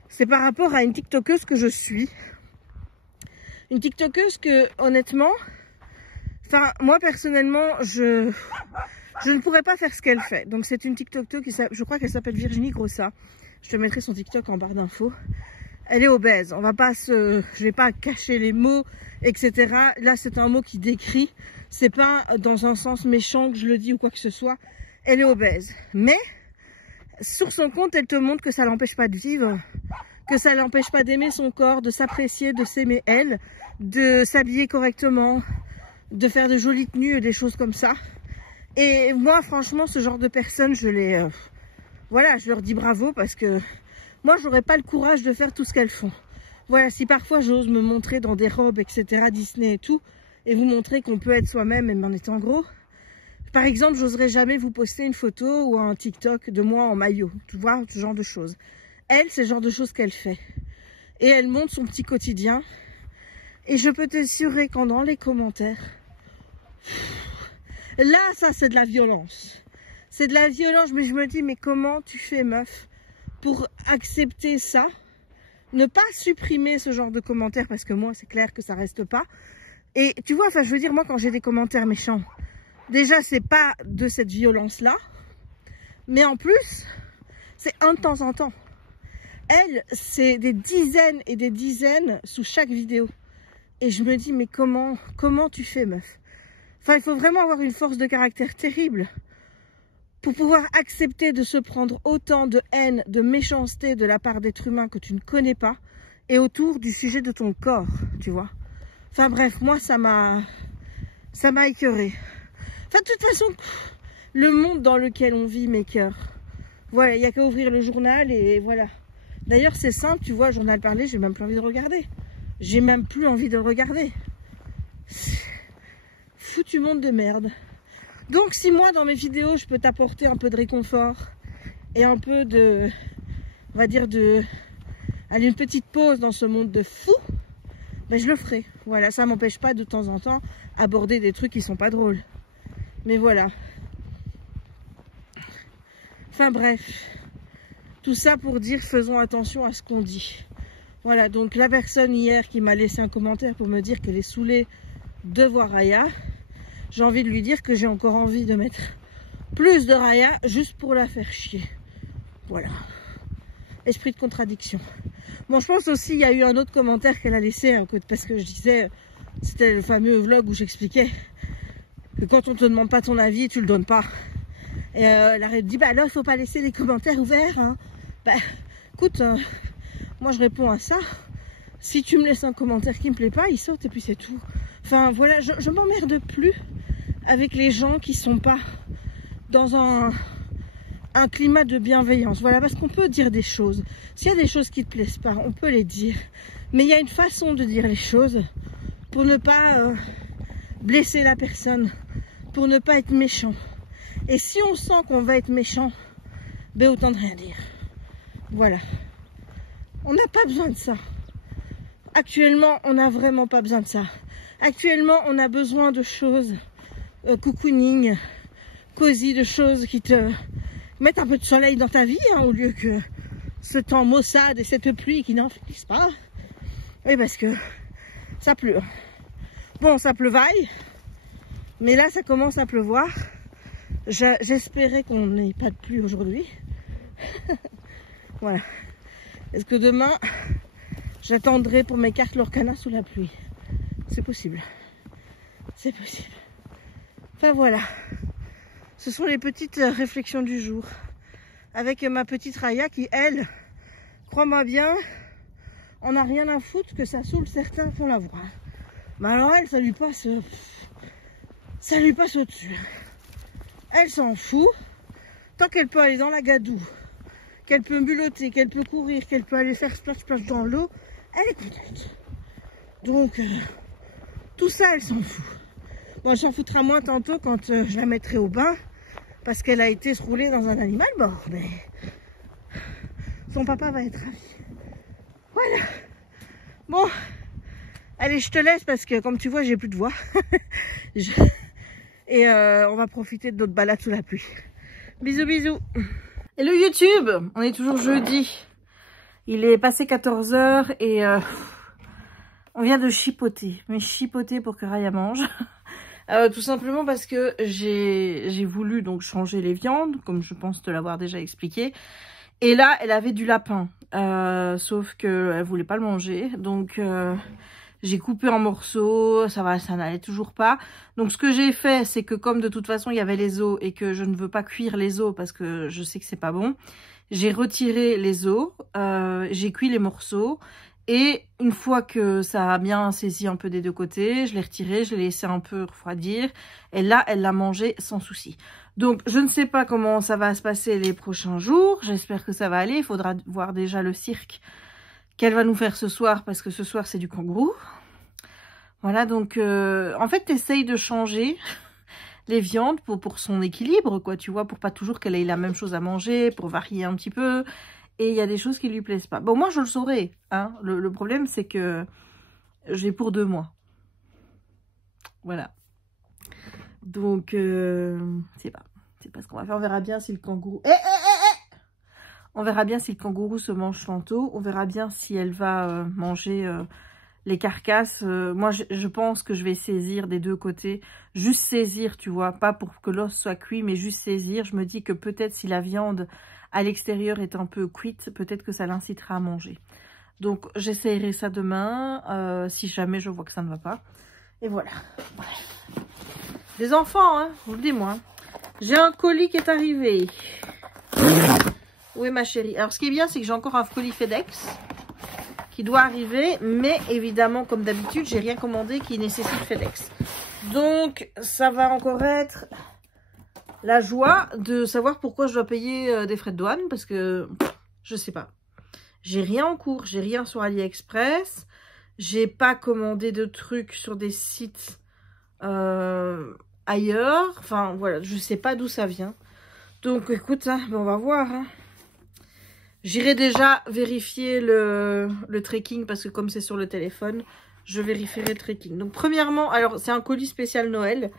c'est par rapport à une TikTokeuse que je suis. Une TikTokeuse que, honnêtement, enfin, moi personnellement, je ne pourrais pas faire ce qu'elle fait. Donc c'est une TikTokeuse qui, je crois qu'elle s'appelle Virginie Grossa. Je te mettrai son TikTok en barre d'infos. Elle est obèse. Je vais pas cacher les mots, etc. Là, c'est un mot qui décrit. C'est pas dans un sens méchant que je le dis ou quoi que ce soit. Elle est obèse. Mais sur son compte, elle te montre que ça l'empêche pas de vivre, que ça l'empêche pas d'aimer son corps, de s'apprécier, de s'aimer elle, de s'habiller correctement, de faire de jolies tenues et des choses comme ça. Et moi, franchement, ce genre de personnes, voilà, je leur dis bravo, parce que moi, j'aurais pas le courage de faire tout ce qu'elles font. Voilà, si parfois j'ose me montrer dans des robes, etc., Disney et tout, et vous montrer qu'on peut être soi-même même en étant gros. Par exemple, j'oserais jamais vous poster une photo ou un TikTok de moi en maillot, tu vois, ce genre de choses. Elle, c'est le genre de choses qu'elle fait. Et elle montre son petit quotidien. Et je peux t'assurer qu'en dans les commentaires, là, ça, c'est de la violence. C'est de la violence, mais je me dis, mais comment tu fais, meuf, pour accepter ça? Ne pas supprimer ce genre de commentaires, parce que moi, c'est clair que ça reste pas. Et tu vois, enfin, je veux dire, moi, quand j'ai des commentaires méchants, déjà, c'est pas de cette violence-là, mais en plus, c'est un de temps en temps. Elle, c'est des dizaines et des dizaines sous chaque vidéo. Et je me dis, mais comment tu fais, meuf? Enfin, il faut vraiment avoir une force de caractère terrible pour pouvoir accepter de se prendre autant de haine, de méchanceté de la part d'êtres humains que tu ne connais pas, et autour du sujet de ton corps, tu vois. Enfin bref, moi, ça m'a écœurée. Enfin, de toute façon, le monde dans lequel on vit m'écœure. Voilà, il n'y a qu'à ouvrir le journal et voilà. D'ailleurs, c'est simple, tu vois, journal parlé, j'ai même plus envie de le regarder. J'ai même plus envie de le regarder. Foutu monde de merde. Donc, si moi, dans mes vidéos, je peux t'apporter un peu de réconfort et un peu de, on va dire, de aller une petite pause dans ce monde de fou, ben je le ferai. Voilà, ça m'empêche pas de temps en temps aborder des trucs qui sont pas drôles. Mais voilà. Enfin bref, tout ça pour dire faisons attention à ce qu'on dit. Voilà, donc la personne hier qui m'a laissé un commentaire pour me dire qu'elle est saoulée de voir Raya, j'ai envie de lui dire que j'ai encore envie de mettre plus de Raya juste pour la faire chier. Voilà. Esprit de contradiction. Bon, je pense aussi il y a eu un autre commentaire qu'elle a laissé, parce que je disais, c'était le fameux vlog où j'expliquais que quand on te demande pas ton avis, tu le donnes pas. Et elle a dit, bah là, il faut pas laisser les commentaires ouverts. Hein. Bah, écoute, moi je réponds à ça. Si tu me laisses un commentaire qui me plaît pas, il saute et puis c'est tout. Enfin voilà, je m'emmerde plus avec les gens qui sont pas dans un climat de bienveillance. Voilà, parce qu'on peut dire des choses. S'il y a des choses qui te plaisent pas, on peut les dire. Mais il y a une façon de dire les choses pour ne pas blesser la personne, pour ne pas être méchant. Et si on sent qu'on va être méchant, ben autant de rien dire. Voilà. On n'a pas besoin de ça. Actuellement, on n'a vraiment pas besoin de ça. Actuellement, on a besoin de choses cocooning, cosy, de choses qui te mettent un peu de soleil dans ta vie, hein, au lieu que ce temps maussade et cette pluie qui n'en finissent pas. Oui, parce que ça pleut. Bon, ça pleuvaille, mais là, ça commence à pleuvoir. J'espérais qu'on n'ait pas de pluie aujourd'hui. Voilà. Est-ce que demain, j'attendrai pour mes cartes Lorcana sous la pluie? C'est possible. C'est possible. Enfin voilà. Ce sont les petites réflexions du jour. Avec ma petite Raya qui, elle, crois-moi bien, on n'a rien à foutre que ça saoule certains font la voix. Mais alors elle, ça lui passe au-dessus. Elle s'en fout. Tant qu'elle peut aller dans la gadoue, qu'elle peut mulotter, qu'elle peut courir, qu'elle peut aller faire splash dans l'eau, elle est contente. Donc, tout ça, elle s'en fout. Bon, elle s'en foutra moins tantôt quand je la mettrai au bain, parce qu'elle a été se rouler dans un animal mort. Mais son papa va être ravi. Voilà. Bon, allez, je te laisse parce que, comme tu vois, j'ai plus de voix. Et on va profiter de notre balade sous la pluie. Bisous, bisous. Hello YouTube, on est toujours jeudi. Il est passé 14 h et on vient de chipoter. Mais chipoter pour que Raya mange. Tout simplement parce que j'ai voulu donc changer les viandes, comme je pense te l'avoir déjà expliqué. Et là, elle avait du lapin. Sauf qu'elle voulait pas le manger. Donc j'ai coupé en morceaux, ça n'allait toujours pas. Donc ce que j'ai fait, c'est que comme de toute façon il y avait les os et que je ne veux pas cuire les os parce que je sais que c'est pas bon, j'ai retiré les os, j'ai cuit les morceaux et une fois que ça a bien saisi un peu des deux côtés, je l'ai retiré, je l'ai laissé un peu refroidir et là elle l'a mangé sans souci. Donc je ne sais pas comment ça va se passer les prochains jours, j'espère que ça va aller, il faudra voir déjà le cirque qu'elle va nous faire ce soir, parce que ce soir c'est du kangourou. Voilà, donc en fait t'essayes de changer les viandes pour son équilibre, quoi, tu vois, pour pas toujours qu'elle ait la même chose à manger, pour varier un petit peu. Et il y a des choses qui lui plaisent pas. Bon, moi je le saurais, hein. Le problème c'est que j'ai pour 2 mois. Voilà. Donc c'est pas ce qu'on va faire. On verra bien si le kangourou... On verra bien si le kangourou se mange tantôt. On verra bien si elle va manger les carcasses. Moi, je pense que je vais saisir des deux côtés. Juste saisir, tu vois. Pas pour que l'os soit cuit, mais juste saisir. Je me dis que peut-être si la viande à l'extérieur est un peu cuite, peut-être que ça l'incitera à manger. Donc, j'essayerai ça demain, si jamais je vois que ça ne va pas. Et voilà. Bref. Des enfants, hein, je vous le dis, moi. J'ai un colis qui est arrivé. Oui, ma chérie. Alors, ce qui est bien, c'est que j'ai encore un colis FedEx qui doit arriver. Mais évidemment, comme d'habitude, j'ai rien commandé qui nécessite FedEx. Donc, ça va encore être la joie de savoir pourquoi je dois payer des frais de douane. Parce que, je sais pas. J'ai rien en cours. J'ai rien sur AliExpress. J'ai pas commandé de trucs sur des sites ailleurs. Enfin, voilà. Je sais pas d'où ça vient. Donc, écoute, hein, on va voir, hein. J'irai déjà vérifier le trekking parce que comme c'est sur le téléphone, je vérifierai le trekking. Donc premièrement, alors c'est un colis spécial Noël.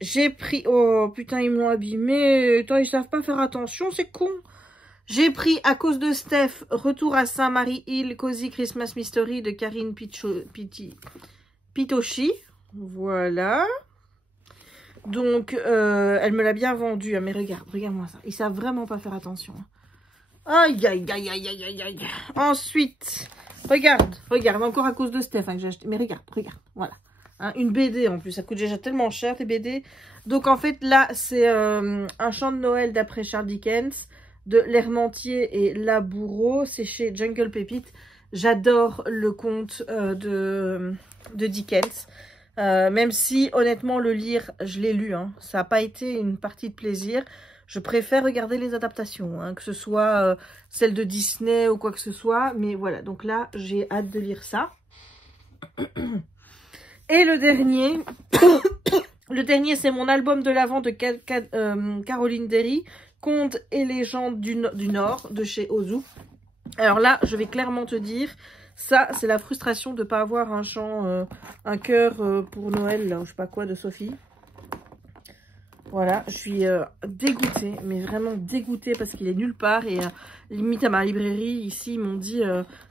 J'ai pris... Oh putain, ils m'ont abîmé. Attends, ils savent pas faire attention, c'est con. J'ai pris, à cause de Steph, Retour à Saint-Marie-Hill, Cozy Christmas Mystery de Karine Pitoshi. Voilà. Donc, elle me l'a bien vendu. Hein, mais regarde-moi ça. Ils savent vraiment pas faire attention. Aïe, aïe, aïe, aïe, aïe, aïe, aïe. Ensuite, regarde, encore à cause de Steph hein, que j'ai acheté. Mais regarde, voilà. Hein, une BD en plus, ça coûte déjà tellement cher tes BD. Donc en fait là, c'est un chant de Noël d'après Charles Dickens, de L'Hermentier et La Bourreau. C'est chez Jungle Pépite. J'adore le conte de Dickens. Même si honnêtement le lire, je l'ai lu. Hein, ça n'a pas été une partie de plaisir. Je préfère regarder les adaptations, hein, que ce soit celle de Disney ou quoi que ce soit. Mais voilà, donc là, j'ai hâte de lire ça. Et le dernier, c'est mon album de l'Avent de Caroline Derry, Contes et légendes du Nord, de chez Ozu. Alors là, je vais clairement te dire, ça, c'est la frustration de ne pas avoir un chant, un cœur pour Noël, là, ou je sais pas quoi, de Sophie. Voilà, je suis dégoûtée, mais vraiment dégoûtée parce qu'il est nulle part. Et limite à ma librairie, ici, ils m'ont dit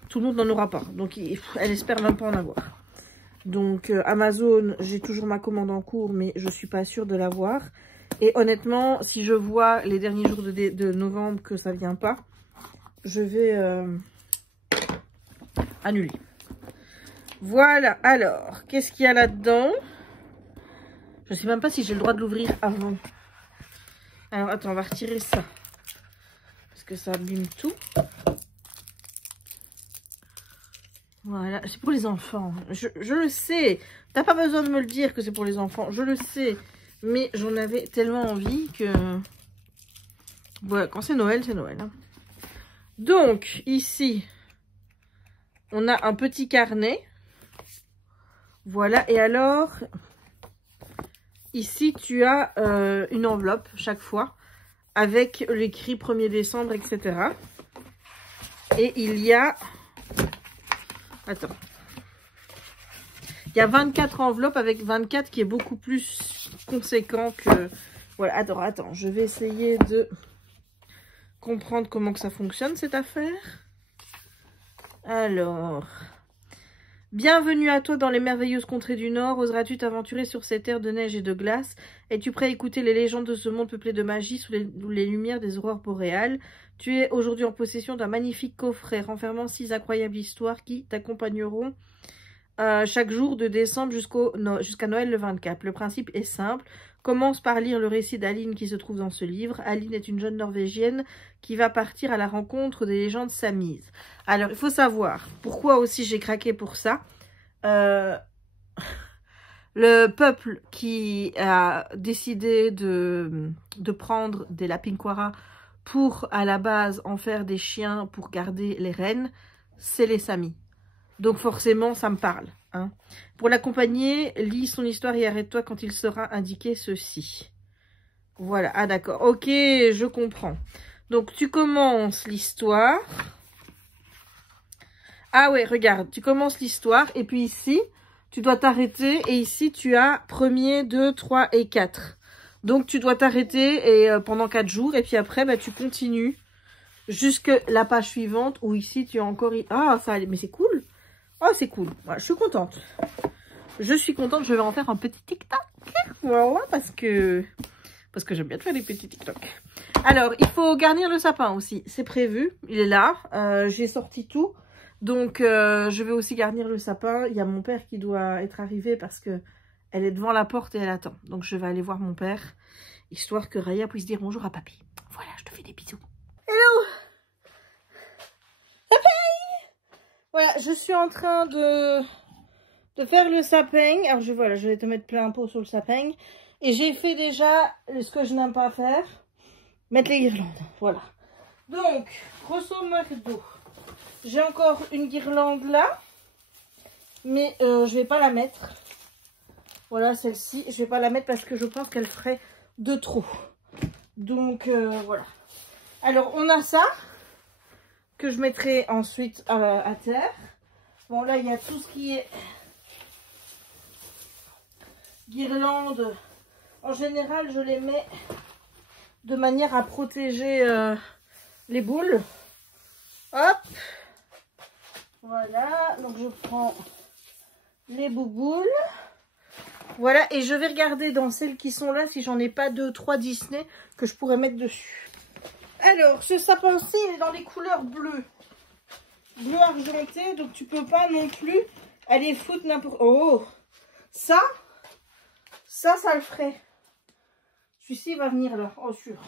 tout le monde n'en aura pas. Donc, elle espère même pas en avoir. Donc, Amazon, j'ai toujours ma commande en cours, mais je suis pas sûre de l'avoir. Et honnêtement, si je vois les derniers jours de novembre que ça vient pas, je vais annuler. Voilà, alors, qu'est-ce qu'il y a là-dedans ? Je sais même pas si j'ai le droit de l'ouvrir avant. Alors, attends, on va retirer ça. Parce que ça abîme tout. Voilà, c'est pour les enfants. Je le sais. T'as pas besoin de me le dire que c'est pour les enfants. Je le sais. Mais j'en avais tellement envie que... Voilà, quand c'est Noël, c'est Noël. Hein. Donc, ici, on a un petit carnet. Voilà, et alors... Ici, tu as une enveloppe chaque fois avec l'écrit 1er décembre, etc. Et il y a... Attends. Il y a 24 enveloppes avec 24 qui est beaucoup plus conséquent que... Voilà, attends. Je vais essayer de comprendre comment que ça fonctionne cette affaire. Alors... Bienvenue à toi dans les merveilleuses contrées du Nord. Oseras-tu t'aventurer sur ces terres de neige et de glace? Es-tu prêt à écouter les légendes de ce monde peuplé de magie sous les lumières des aurores boréales? Tu es aujourd'hui en possession d'un magnifique coffret renfermant 6 incroyables histoires qui t'accompagneront chaque jour de décembre jusqu'à Noël le 24. Le principe est simple. Commence par lire le récit d'Aline qui se trouve dans ce livre. Aline est une jeune Norvégienne qui va partir à la rencontre des légendes samises. Alors, il faut savoir pourquoi aussi j'ai craqué pour ça. Le peuple qui a décidé de prendre des lapinquara pour, à la base, en faire des chiens pour garder les reines, c'est les Samis. Donc forcément, ça me parle. Hein. Pour l'accompagner, lis son histoire et arrête-toi quand il sera indiqué ceci. Voilà, ah d'accord. Ok, je comprends. Donc tu commences l'histoire. Ah ouais, regarde, tu commences l'histoire et puis ici, tu dois t'arrêter et ici, tu as 1er, 2, 3 et 4. Donc tu dois t'arrêter et pendant 4 jours et puis après, bah, tu continues jusqu'à la page suivante où ici, tu as encore... Ah, ça, mais c'est cool. Oh, c'est cool. Voilà, je suis contente. Je suis contente. Je vais en faire un petit TikTok. Voilà, parce que j'aime bien faire des petits TikTok. Alors, il faut garnir le sapin aussi. C'est prévu. Il est là. J'ai sorti tout. Donc, je vais aussi garnir le sapin. Il y a mon père qui doit être arrivé parce que elle est devant la porte et elle attend. Donc, je vais aller voir mon père. Histoire que Raya puisse dire bonjour à papy. Voilà, je te fais des bisous. Hello! Voilà, je suis en train de faire le sapin. Alors, je vais te mettre plein pot sur le sapin. Et j'ai fait déjà ce que je n'aime pas faire. Mettre les guirlandes. Voilà. Donc, grosso modo, j'ai encore une guirlande là. Mais je vais pas la mettre. Voilà, celle-ci. Je vais pas la mettre parce que je pense qu'elle ferait de trop. Donc, voilà. Alors, on a ça. que je mettrai ensuite à terre. Bon, là, il y a tout ce qui est guirlande. En général, je les mets de manière à protéger les boules. Hop. Voilà. Donc, je prends les bouboules. Voilà. Et je vais regarder dans celles qui sont là si j'en ai pas 2-3 Disney que je pourrais mettre dessus. Alors, ce sapin-ci est dans les couleurs bleues. Bleu argenté. Donc, tu peux pas non plus aller foutre n'importe... Oh, ça le ferait. Celui-ci, il va venir là. Oh, sûr.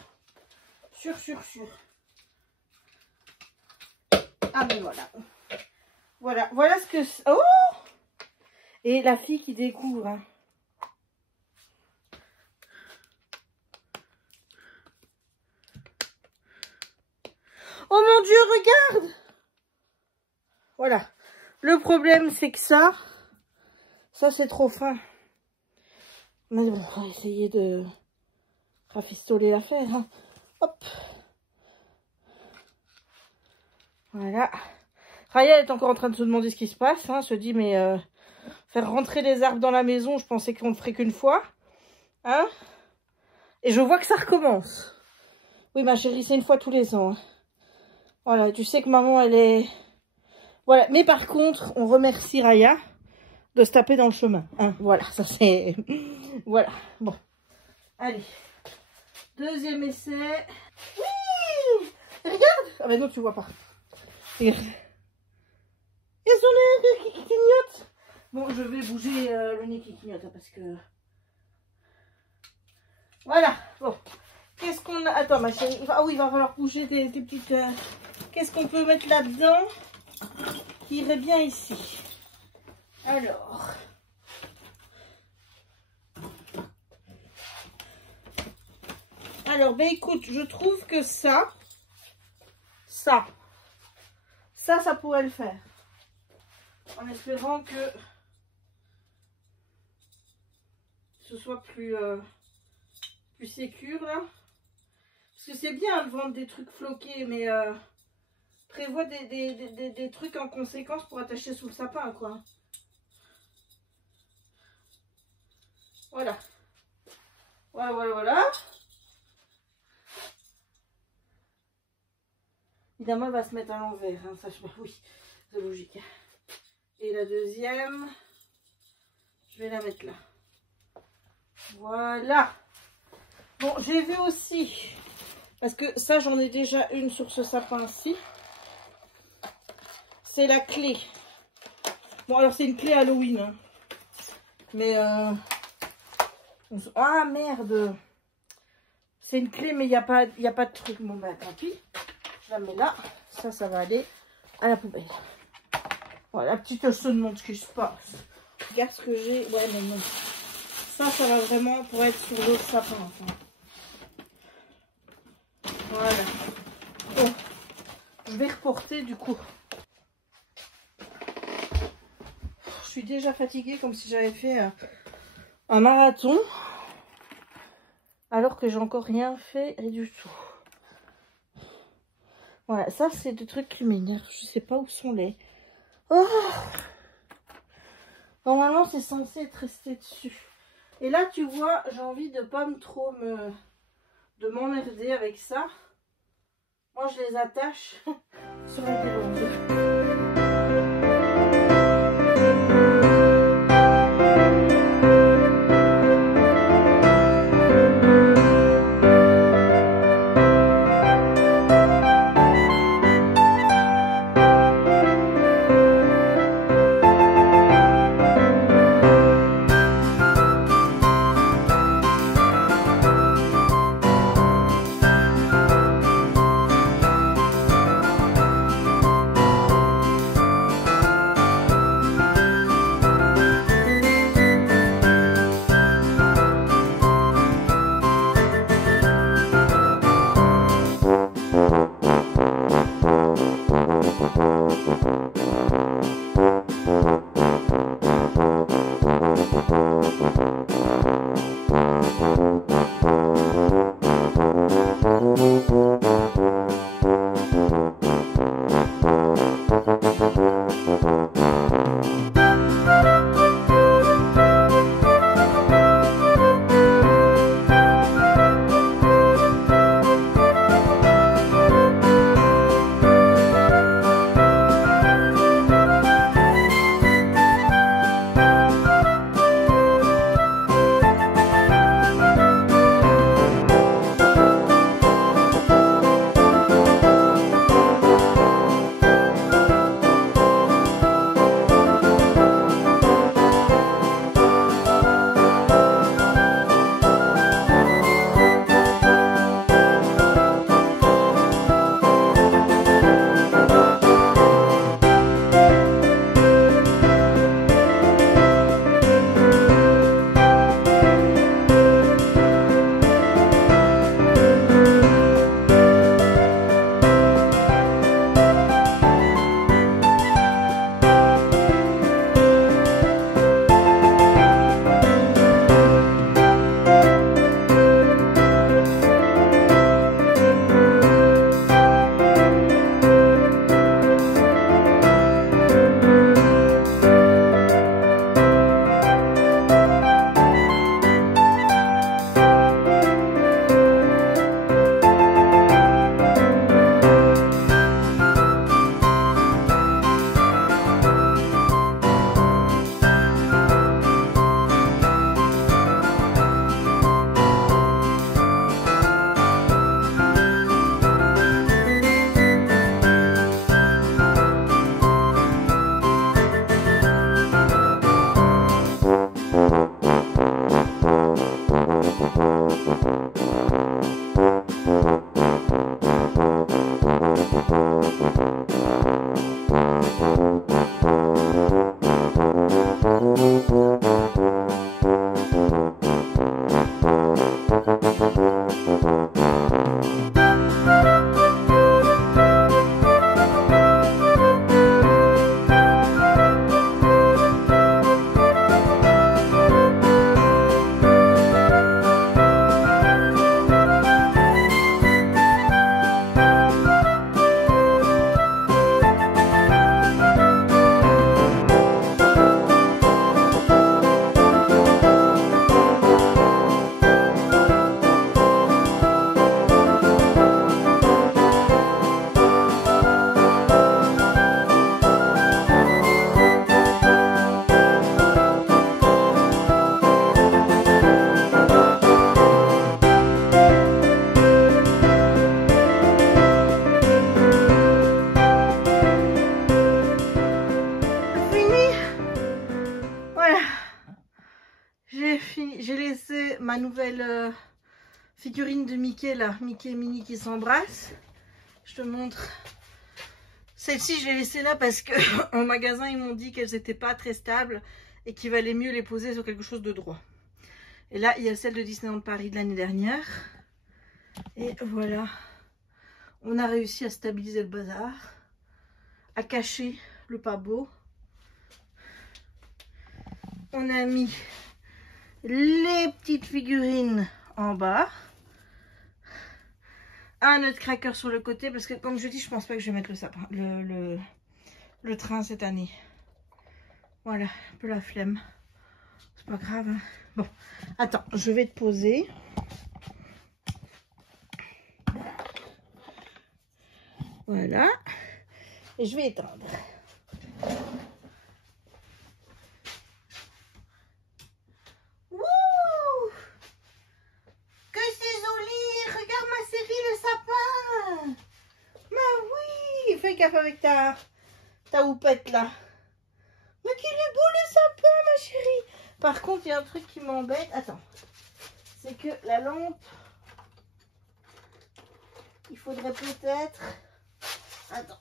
Sûr. Ah, mais voilà. Voilà ce que... Oh! Et la fille qui découvre. Hein. Oh mon Dieu, regarde! Voilà. Le problème, c'est que ça c'est trop fin. Mais bon, on va essayer de rafistoler l'affaire. Hein. Hop. Voilà. Raya est encore en train de se demander ce qui se passe. Hein. Se dit, mais faire rentrer les arbres dans la maison, je pensais qu'on ne ferait qu'une fois. Hein. Et je vois que ça recommence. Oui, ma chérie, c'est une fois tous les ans. Hein. Voilà, tu sais que maman, elle est... Voilà, mais par contre, on remercie Raya de se taper dans le chemin. Hein. Voilà, ça c'est... Voilà, bon. Allez. Deuxième essai. Oui, regarde. Ah ben non, tu vois pas. Regarde. Il y a son nez qui clignote. Bon, je vais bouger le nez qui clignote, hein, parce que... Voilà, bon. Qu'est-ce qu'on a... Attends, ma chérie. Ah oui, il va falloir bouger tes petites... Qu'est-ce qu'on peut mettre là-dedans qui irait bien ici? Alors... ben écoute, je trouve que ça pourrait le faire. En espérant que ce soit plus sécure là. Parce que c'est bien de vendre des trucs floqués, mais prévois des trucs en conséquence pour attacher sous le sapin, quoi. Voilà. Voilà. Évidemment, elle va se mettre à l'envers, hein, ça, oui, c'est logique. Et la deuxième, je vais la mettre là. Voilà. Bon, j'ai vu aussi, parce que ça, j'en ai déjà une sur ce sapin-ci. C'est la clé. Bon, alors c'est une clé Halloween. Hein. Mais, ah, merde. C'est une clé, mais il n'y a pas de truc. Bon, ben, tant pis. Je la mets là. Ça va aller à la poubelle. Voilà, la petite se demande ce qui se passe. Regarde ce que j'ai. Ouais, mais non. Ça va vraiment pour être sur l'autre sapin. Enfin. Voilà. Bon. Je vais reporter du coup. Je suis déjà fatiguée comme si j'avais fait un marathon. Alors que j'ai encore rien fait du tout. Voilà, ça c'est des trucs qui m'énervent. Je sais pas où sont les... Oh, normalement c'est censé être resté dessus. Et là tu vois, j'ai envie de pas de m'emmerder avec ça. Moi je les attache sur la guirlande. J'ai laissé ma nouvelle figurine de Mickey là, Mickey et Minnie qui s'embrassent. Je te montre. Celle-ci, je l'ai laissée là parce que en magasin, ils m'ont dit qu'elles n'étaient pas très stables et qu'il valait mieux les poser sur quelque chose de droit. Et là, il y a celle de Disneyland Paris de l'année dernière. Et voilà. On a réussi à stabiliser le bazar, à cacher le pas beau. On a mis les petites figurines en bas, un Nutcracker sur le côté parce que comme je dis, je pense pas que je vais mettre le sapin, le train cette année. Voilà, un peu la flemme, c'est pas grave hein. Bon, attends, je vais te poser. Voilà, et je vais éteindre. Fais gaffe avec ta houppette là. Mais qu'il est beau le sapin, ma chérie. Par contre, il y a un truc qui m'embête. Attends. C'est que la lampe, il faudrait peut-être... Attends.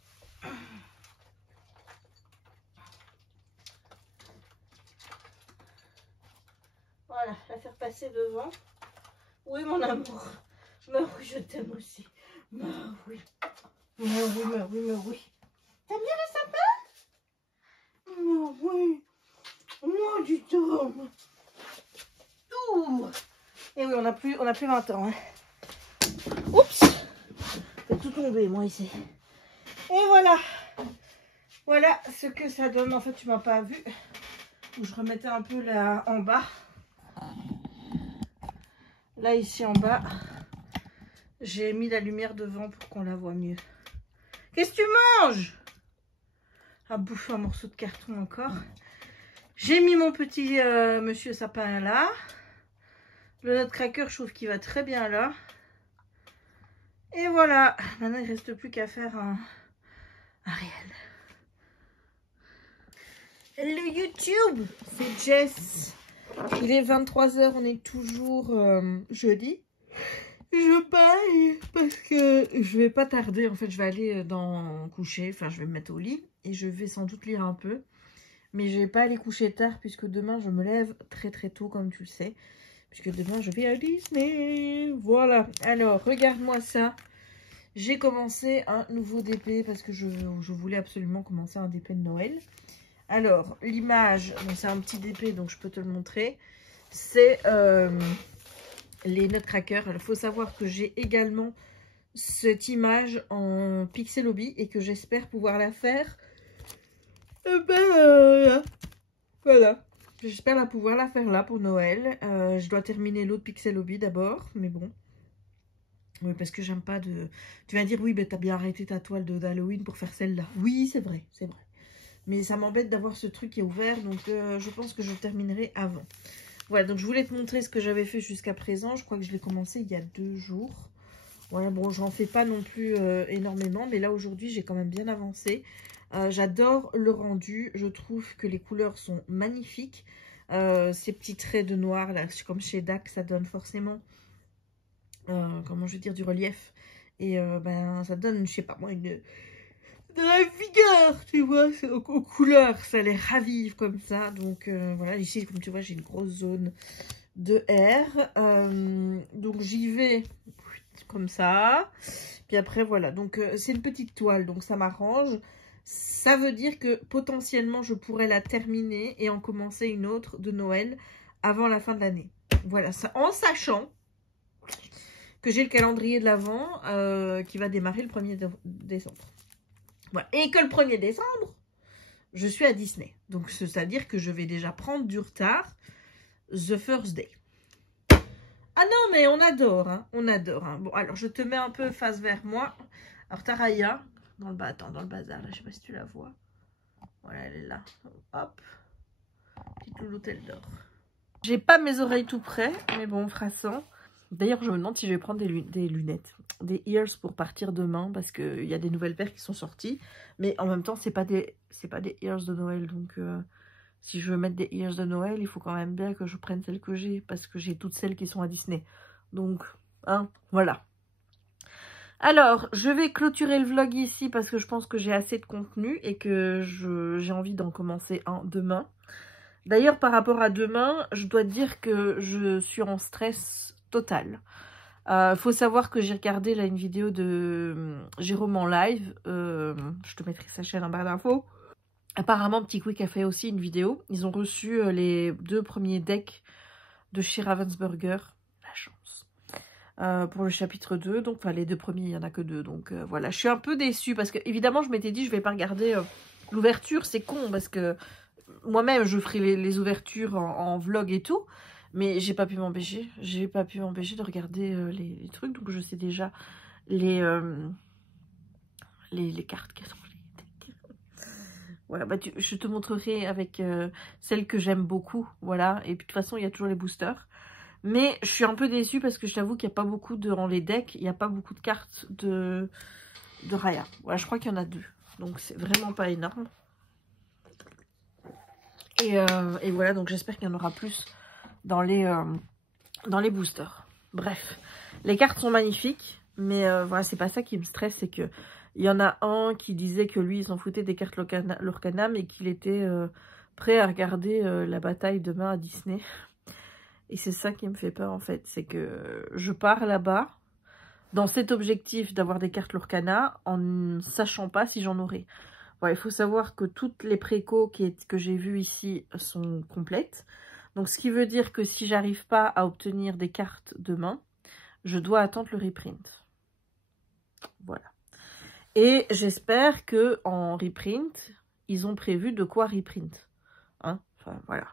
Voilà, la faire passer devant. Oui, mon amour. Mais oui, je t'aime aussi. Mais oui. Mais oui, mais oui, mais oui. T'aimes bien le sapin? Mais oui. Moi, du tout. Ouh. Et oui, on n'a plus 20 ans. Hein. Oups. J'ai tout tombé, moi, ici. Et voilà. Voilà ce que ça donne. En fait, tu m'as pas vu. Je remettais un peu là en bas. Là, ici en bas, j'ai mis la lumière devant pour qu'on la voit mieux. Qu'est-ce que tu manges? À bouffer un morceau de carton encore. J'ai mis mon petit monsieur sapin là. Le Nutcracker, je trouve qu'il va très bien là. Et voilà. Maintenant, il ne reste plus qu'à faire un réel. Hello YouTube, c'est Jess. Il est 23 h, on est toujours jeudi. Je baille parce que je vais pas tarder. En fait, je vais aller coucher. Enfin, je vais me mettre au lit et je vais sans doute lire un peu. Mais je vais pas aller coucher tard puisque demain, je me lève très très tôt, comme tu le sais. Puisque demain, je vais à Disney. Voilà. Alors, regarde-moi ça. J'ai commencé un nouveau DP parce que je voulais absolument commencer un DP de Noël. Alors, l'image, c'est un petit DP, donc je peux te le montrer. C'est... les Nutcracker. Il faut savoir que j'ai également cette image en Pixelobee et que j'espère pouvoir la faire. Voilà. J'espère pouvoir la faire là pour Noël. Je dois terminer l'autre Pixelobee d'abord, mais bon. Oui, parce que j'aime pas de... Tu vas dire, oui, ben, t'as bien arrêté ta toile d'Halloween pour faire celle-là. Oui, c'est vrai, c'est vrai. Mais ça m'embête d'avoir ce truc qui est ouvert, donc je pense que je terminerai avant. Voilà, donc je voulais te montrer ce que j'avais fait jusqu'à présent. Je crois que je l'ai commencé il y a 2 jours. Voilà, bon, j'en fais pas non plus énormément, mais là aujourd'hui, j'ai quand même bien avancé. J'adore le rendu. Je trouve que les couleurs sont magnifiques. Ces petits traits de noir, là, comme chez DAC, ça donne forcément, comment je veux dire, du relief. Et ben, ça donne, je sais pas moi, de la vigueur, tu vois, aux couleurs, ça les ravive comme ça. Donc voilà, ici, comme tu vois, j'ai une grosse zone de R. Donc j'y vais comme ça. Puis après, voilà, donc c'est une petite toile, donc ça m'arrange. Ça veut dire que potentiellement, je pourrais la terminer et en commencer une autre de Noël avant la fin de l'année. Voilà, ça, en sachant que j'ai le calendrier de l'Avent qui va démarrer le 1er décembre. Voilà. Et que le 1er décembre, je suis à Disney. Donc, c'est-à-dire que je vais déjà prendre du retard the first day. Ah non, mais on adore, hein. On adore. Hein. Bon, alors, je te mets un peu face vers moi. Alors, t'as Raya dans le bas, attends, dans le bazar, là, je sais pas si tu la vois. Voilà, elle est là. Hop. Petite louloute, elle dort. J'ai pas mes oreilles tout près, mais bon, on fera ça. D'ailleurs, je me demande si je vais prendre des lunettes, des ears pour partir demain, parce qu'il y a des nouvelles paires qui sont sorties. Mais en même temps, c'est pas des ears de Noël. Donc, si je veux mettre des ears de Noël, il faut quand même bien que je prenne celles que j'ai, parce que j'ai toutes celles qui sont à Disney. Donc, hein, voilà. Alors, je vais clôturer le vlog ici, parce que je pense que j'ai assez de contenu et que j'ai envie d'en commencer un demain. D'ailleurs, par rapport à demain, je dois dire que je suis en stress total. Faut savoir que j'ai regardé là une vidéo de Jérôme en live. Je te mettrai sa chaîne en barre d'infos. Apparemment, Petit Quick a fait aussi une vidéo. Ils ont reçu les 2 premiers decks de chez Ravensburger. La chance. Pour le chapitre 2. Donc, enfin, les 2 premiers, il n'y en a que 2. Donc, voilà. Je suis un peu déçue parce que, évidemment, je m'étais dit, je vais pas regarder l'ouverture. C'est con parce que moi-même, je ferai les ouvertures en vlog et tout. Mais j'ai pas pu m'empêcher. J'ai pas pu m'empêcher de regarder les trucs. Donc, je sais déjà les cartes qui sont les decks. Voilà, bah je te montrerai avec celles que j'aime beaucoup. Voilà. Et puis, de toute façon, il y a toujours les boosters. Mais je suis un peu déçue parce que je t'avoue qu'il n'y a pas beaucoup dans les decks. Il n'y a pas beaucoup de cartes de Raya. Voilà, je crois qu'il y en a 2. Donc, c'est vraiment pas énorme. Et voilà, donc j'espère qu'il y en aura plus dans les boosters. Bref, les cartes sont magnifiques, mais voilà, c'est pas ça qui me stresse, c'est que il y en a un qui disait que lui, il s'en foutait des cartes Lorcana, mais qu'il était prêt à regarder la bataille demain à Disney. Et c'est ça qui me fait peur, en fait, c'est que je pars là-bas dans cet objectif d'avoir des cartes Lorcana en ne sachant pas si j'en aurai. Voilà, il faut savoir que toutes les précos que j'ai vues ici sont complètes. Donc, ce qui veut dire que si j'arrive pas à obtenir des cartes demain, je dois attendre le reprint. Voilà. Et j'espère que en reprint, ils ont prévu de quoi reprint. Hein, enfin, voilà.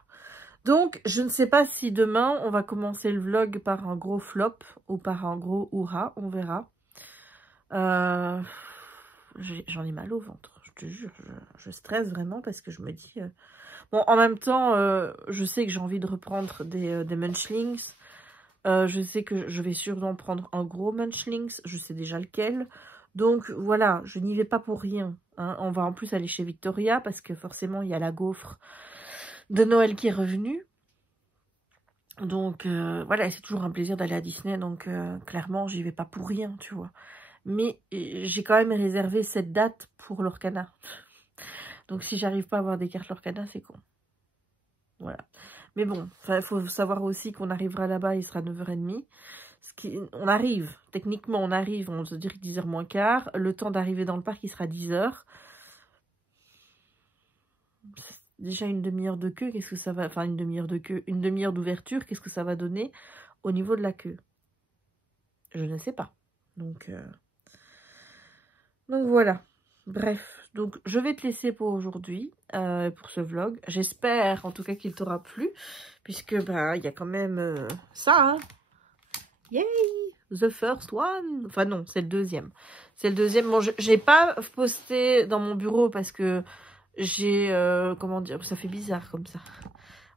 Donc, je ne sais pas si demain, on va commencer le vlog par un gros flop ou par un gros hurrah. On verra. J'en ai mal au ventre. Je te jure, je stresse vraiment parce que je me dis... Bon, en même temps, je sais que j'ai envie de reprendre des Munchlings. Je sais que je vais sûrement prendre un gros Munchlings. Je sais déjà lequel. Donc, voilà, je n'y vais pas pour rien. Hein. On va en plus aller chez Victoria parce que forcément, il y a la gaufre de Noël qui est revenue. Donc, voilà, c'est toujours un plaisir d'aller à Disney. Donc, clairement, j'y vais pas pour rien, tu vois. Mais j'ai quand même réservé cette date pour Lorcana. Donc si j'arrive pas à avoir des cartes Lorcana, c'est con. Voilà. Mais bon, il faut savoir aussi qu'on arrivera là-bas, il sera 9h30. On arrive, techniquement on arrive, on se dirait 10h moins quart. Le temps d'arriver dans le parc, il sera 10h. Déjà une demi-heure de queue, qu'est-ce que ça va... Enfin une demi-heure de queue, une demi-heure d'ouverture, qu'est-ce que ça va donner au niveau de la queue? Je ne sais pas. Donc voilà, bref, donc je vais te laisser pour aujourd'hui, pour ce vlog. J'espère en tout cas qu'il t'aura plu, puisque bah il y a quand même ça, hein. Yay, the first one. Enfin non, c'est le deuxième. C'est le deuxième. Bon, j'ai pas posté dans mon bureau parce que j'ai, comment dire, ça fait bizarre comme ça.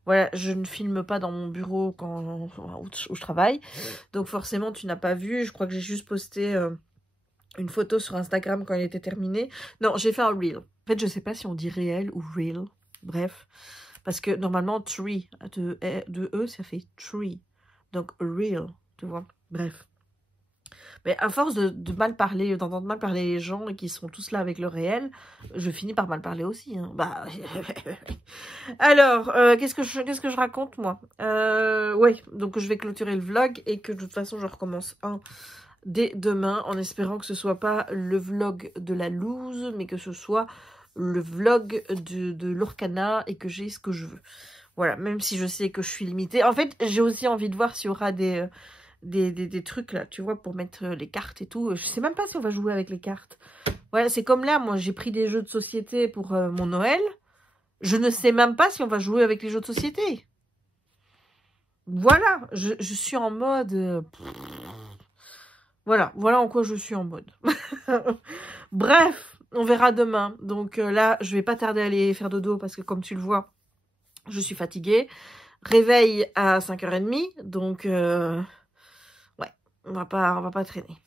Voilà, je ne filme pas dans mon bureau où je travaille. Donc forcément, tu n'as pas vu. Je crois que j'ai juste posté... une photo sur Instagram quand elle était terminée. Non, j'ai fait un reel. En fait, je sais pas si on dit réel ou reel. Bref. Parce que normalement, tree, de E, ça fait tree. Donc, reel, tu vois. Bref. Mais à force de mal parler, d'entendre mal parler les gens et qui sont tous là avec le réel, je finis par mal parler aussi. Hein. Bah... Alors, qu'est-ce que je raconte, moi? Ouais, donc je vais clôturer le vlog et que de toute façon, je recommence un dès demain en espérant que ce soit pas le vlog de la loose, mais que ce soit le vlog de l'Orcana et que j'ai ce que je veux. Voilà, même si je sais que je suis limitée. En fait, j'ai aussi envie de voir s'il y aura des trucs là, tu vois, pour mettre les cartes et tout. Je sais même pas si on va jouer avec les cartes. Voilà, c'est comme là, moi j'ai pris des jeux de société pour mon Noël. Je ne sais même pas si on va jouer avec les jeux de société. Voilà, je suis en mode... Voilà en quoi je suis en mode. Bref, on verra demain. Donc là, je vais pas tarder à aller faire dodo parce que comme tu le vois, je suis fatiguée. Réveil à 5h30, donc ouais, on va pas traîner.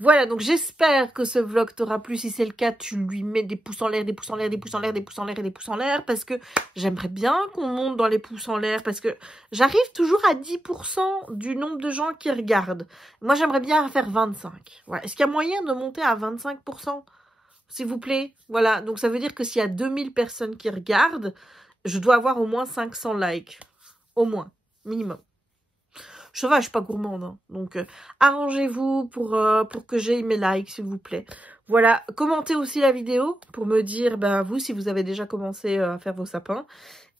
Voilà, donc j'espère que ce vlog t'aura plu. Si c'est le cas, tu lui mets des pouces en l'air, des pouces en l'air, des pouces en l'air, des pouces en l'air et des pouces en l'air. Parce que j'aimerais bien qu'on monte dans les pouces en l'air. Parce que j'arrive toujours à 10% du nombre de gens qui regardent. Moi, j'aimerais bien faire 25. Voilà. Est-ce qu'il y a moyen de monter à 25%? S'il vous plaît. Voilà, donc ça veut dire que s'il y a 2000 personnes qui regardent, je dois avoir au moins 500 likes. Au moins, minimum. Je sais pas, je suis pas gourmande, hein. Donc arrangez-vous pour que j'aie mes likes, s'il vous plaît. Voilà, commentez aussi la vidéo pour me dire, ben, vous, si vous avez déjà commencé à faire vos sapins.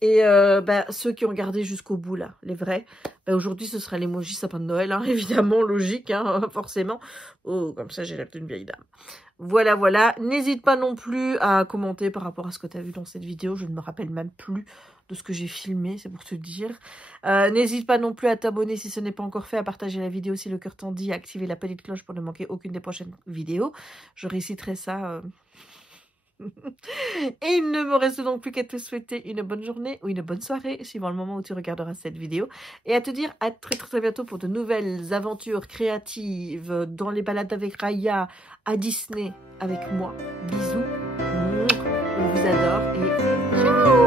Et ben, ceux qui ont regardé jusqu'au bout, là, les vrais, ben, aujourd'hui, ce sera l'emoji sapin de Noël, hein, évidemment, logique, hein, forcément. Oh, comme ça, j'ai l'air d'une vieille dame. Voilà, voilà. N'hésite pas non plus à commenter par rapport à ce que tu as vu dans cette vidéo. Je ne me rappelle même plus de ce que j'ai filmé, c'est pour te dire. N'hésite pas non plus à t'abonner si ce n'est pas encore fait, à partager la vidéo si le cœur t'en dit, à activer la petite cloche pour ne manquer aucune des prochaines vidéos. Je réciterai ça... Et il ne me reste donc plus qu'à te souhaiter une bonne journée ou une bonne soirée, suivant le moment où tu regarderas cette vidéo. Et à te dire à très bientôt pour de nouvelles aventures créatives dans les balades avec Raya, à Disney avec moi. Bisous, on vous adore et ciao.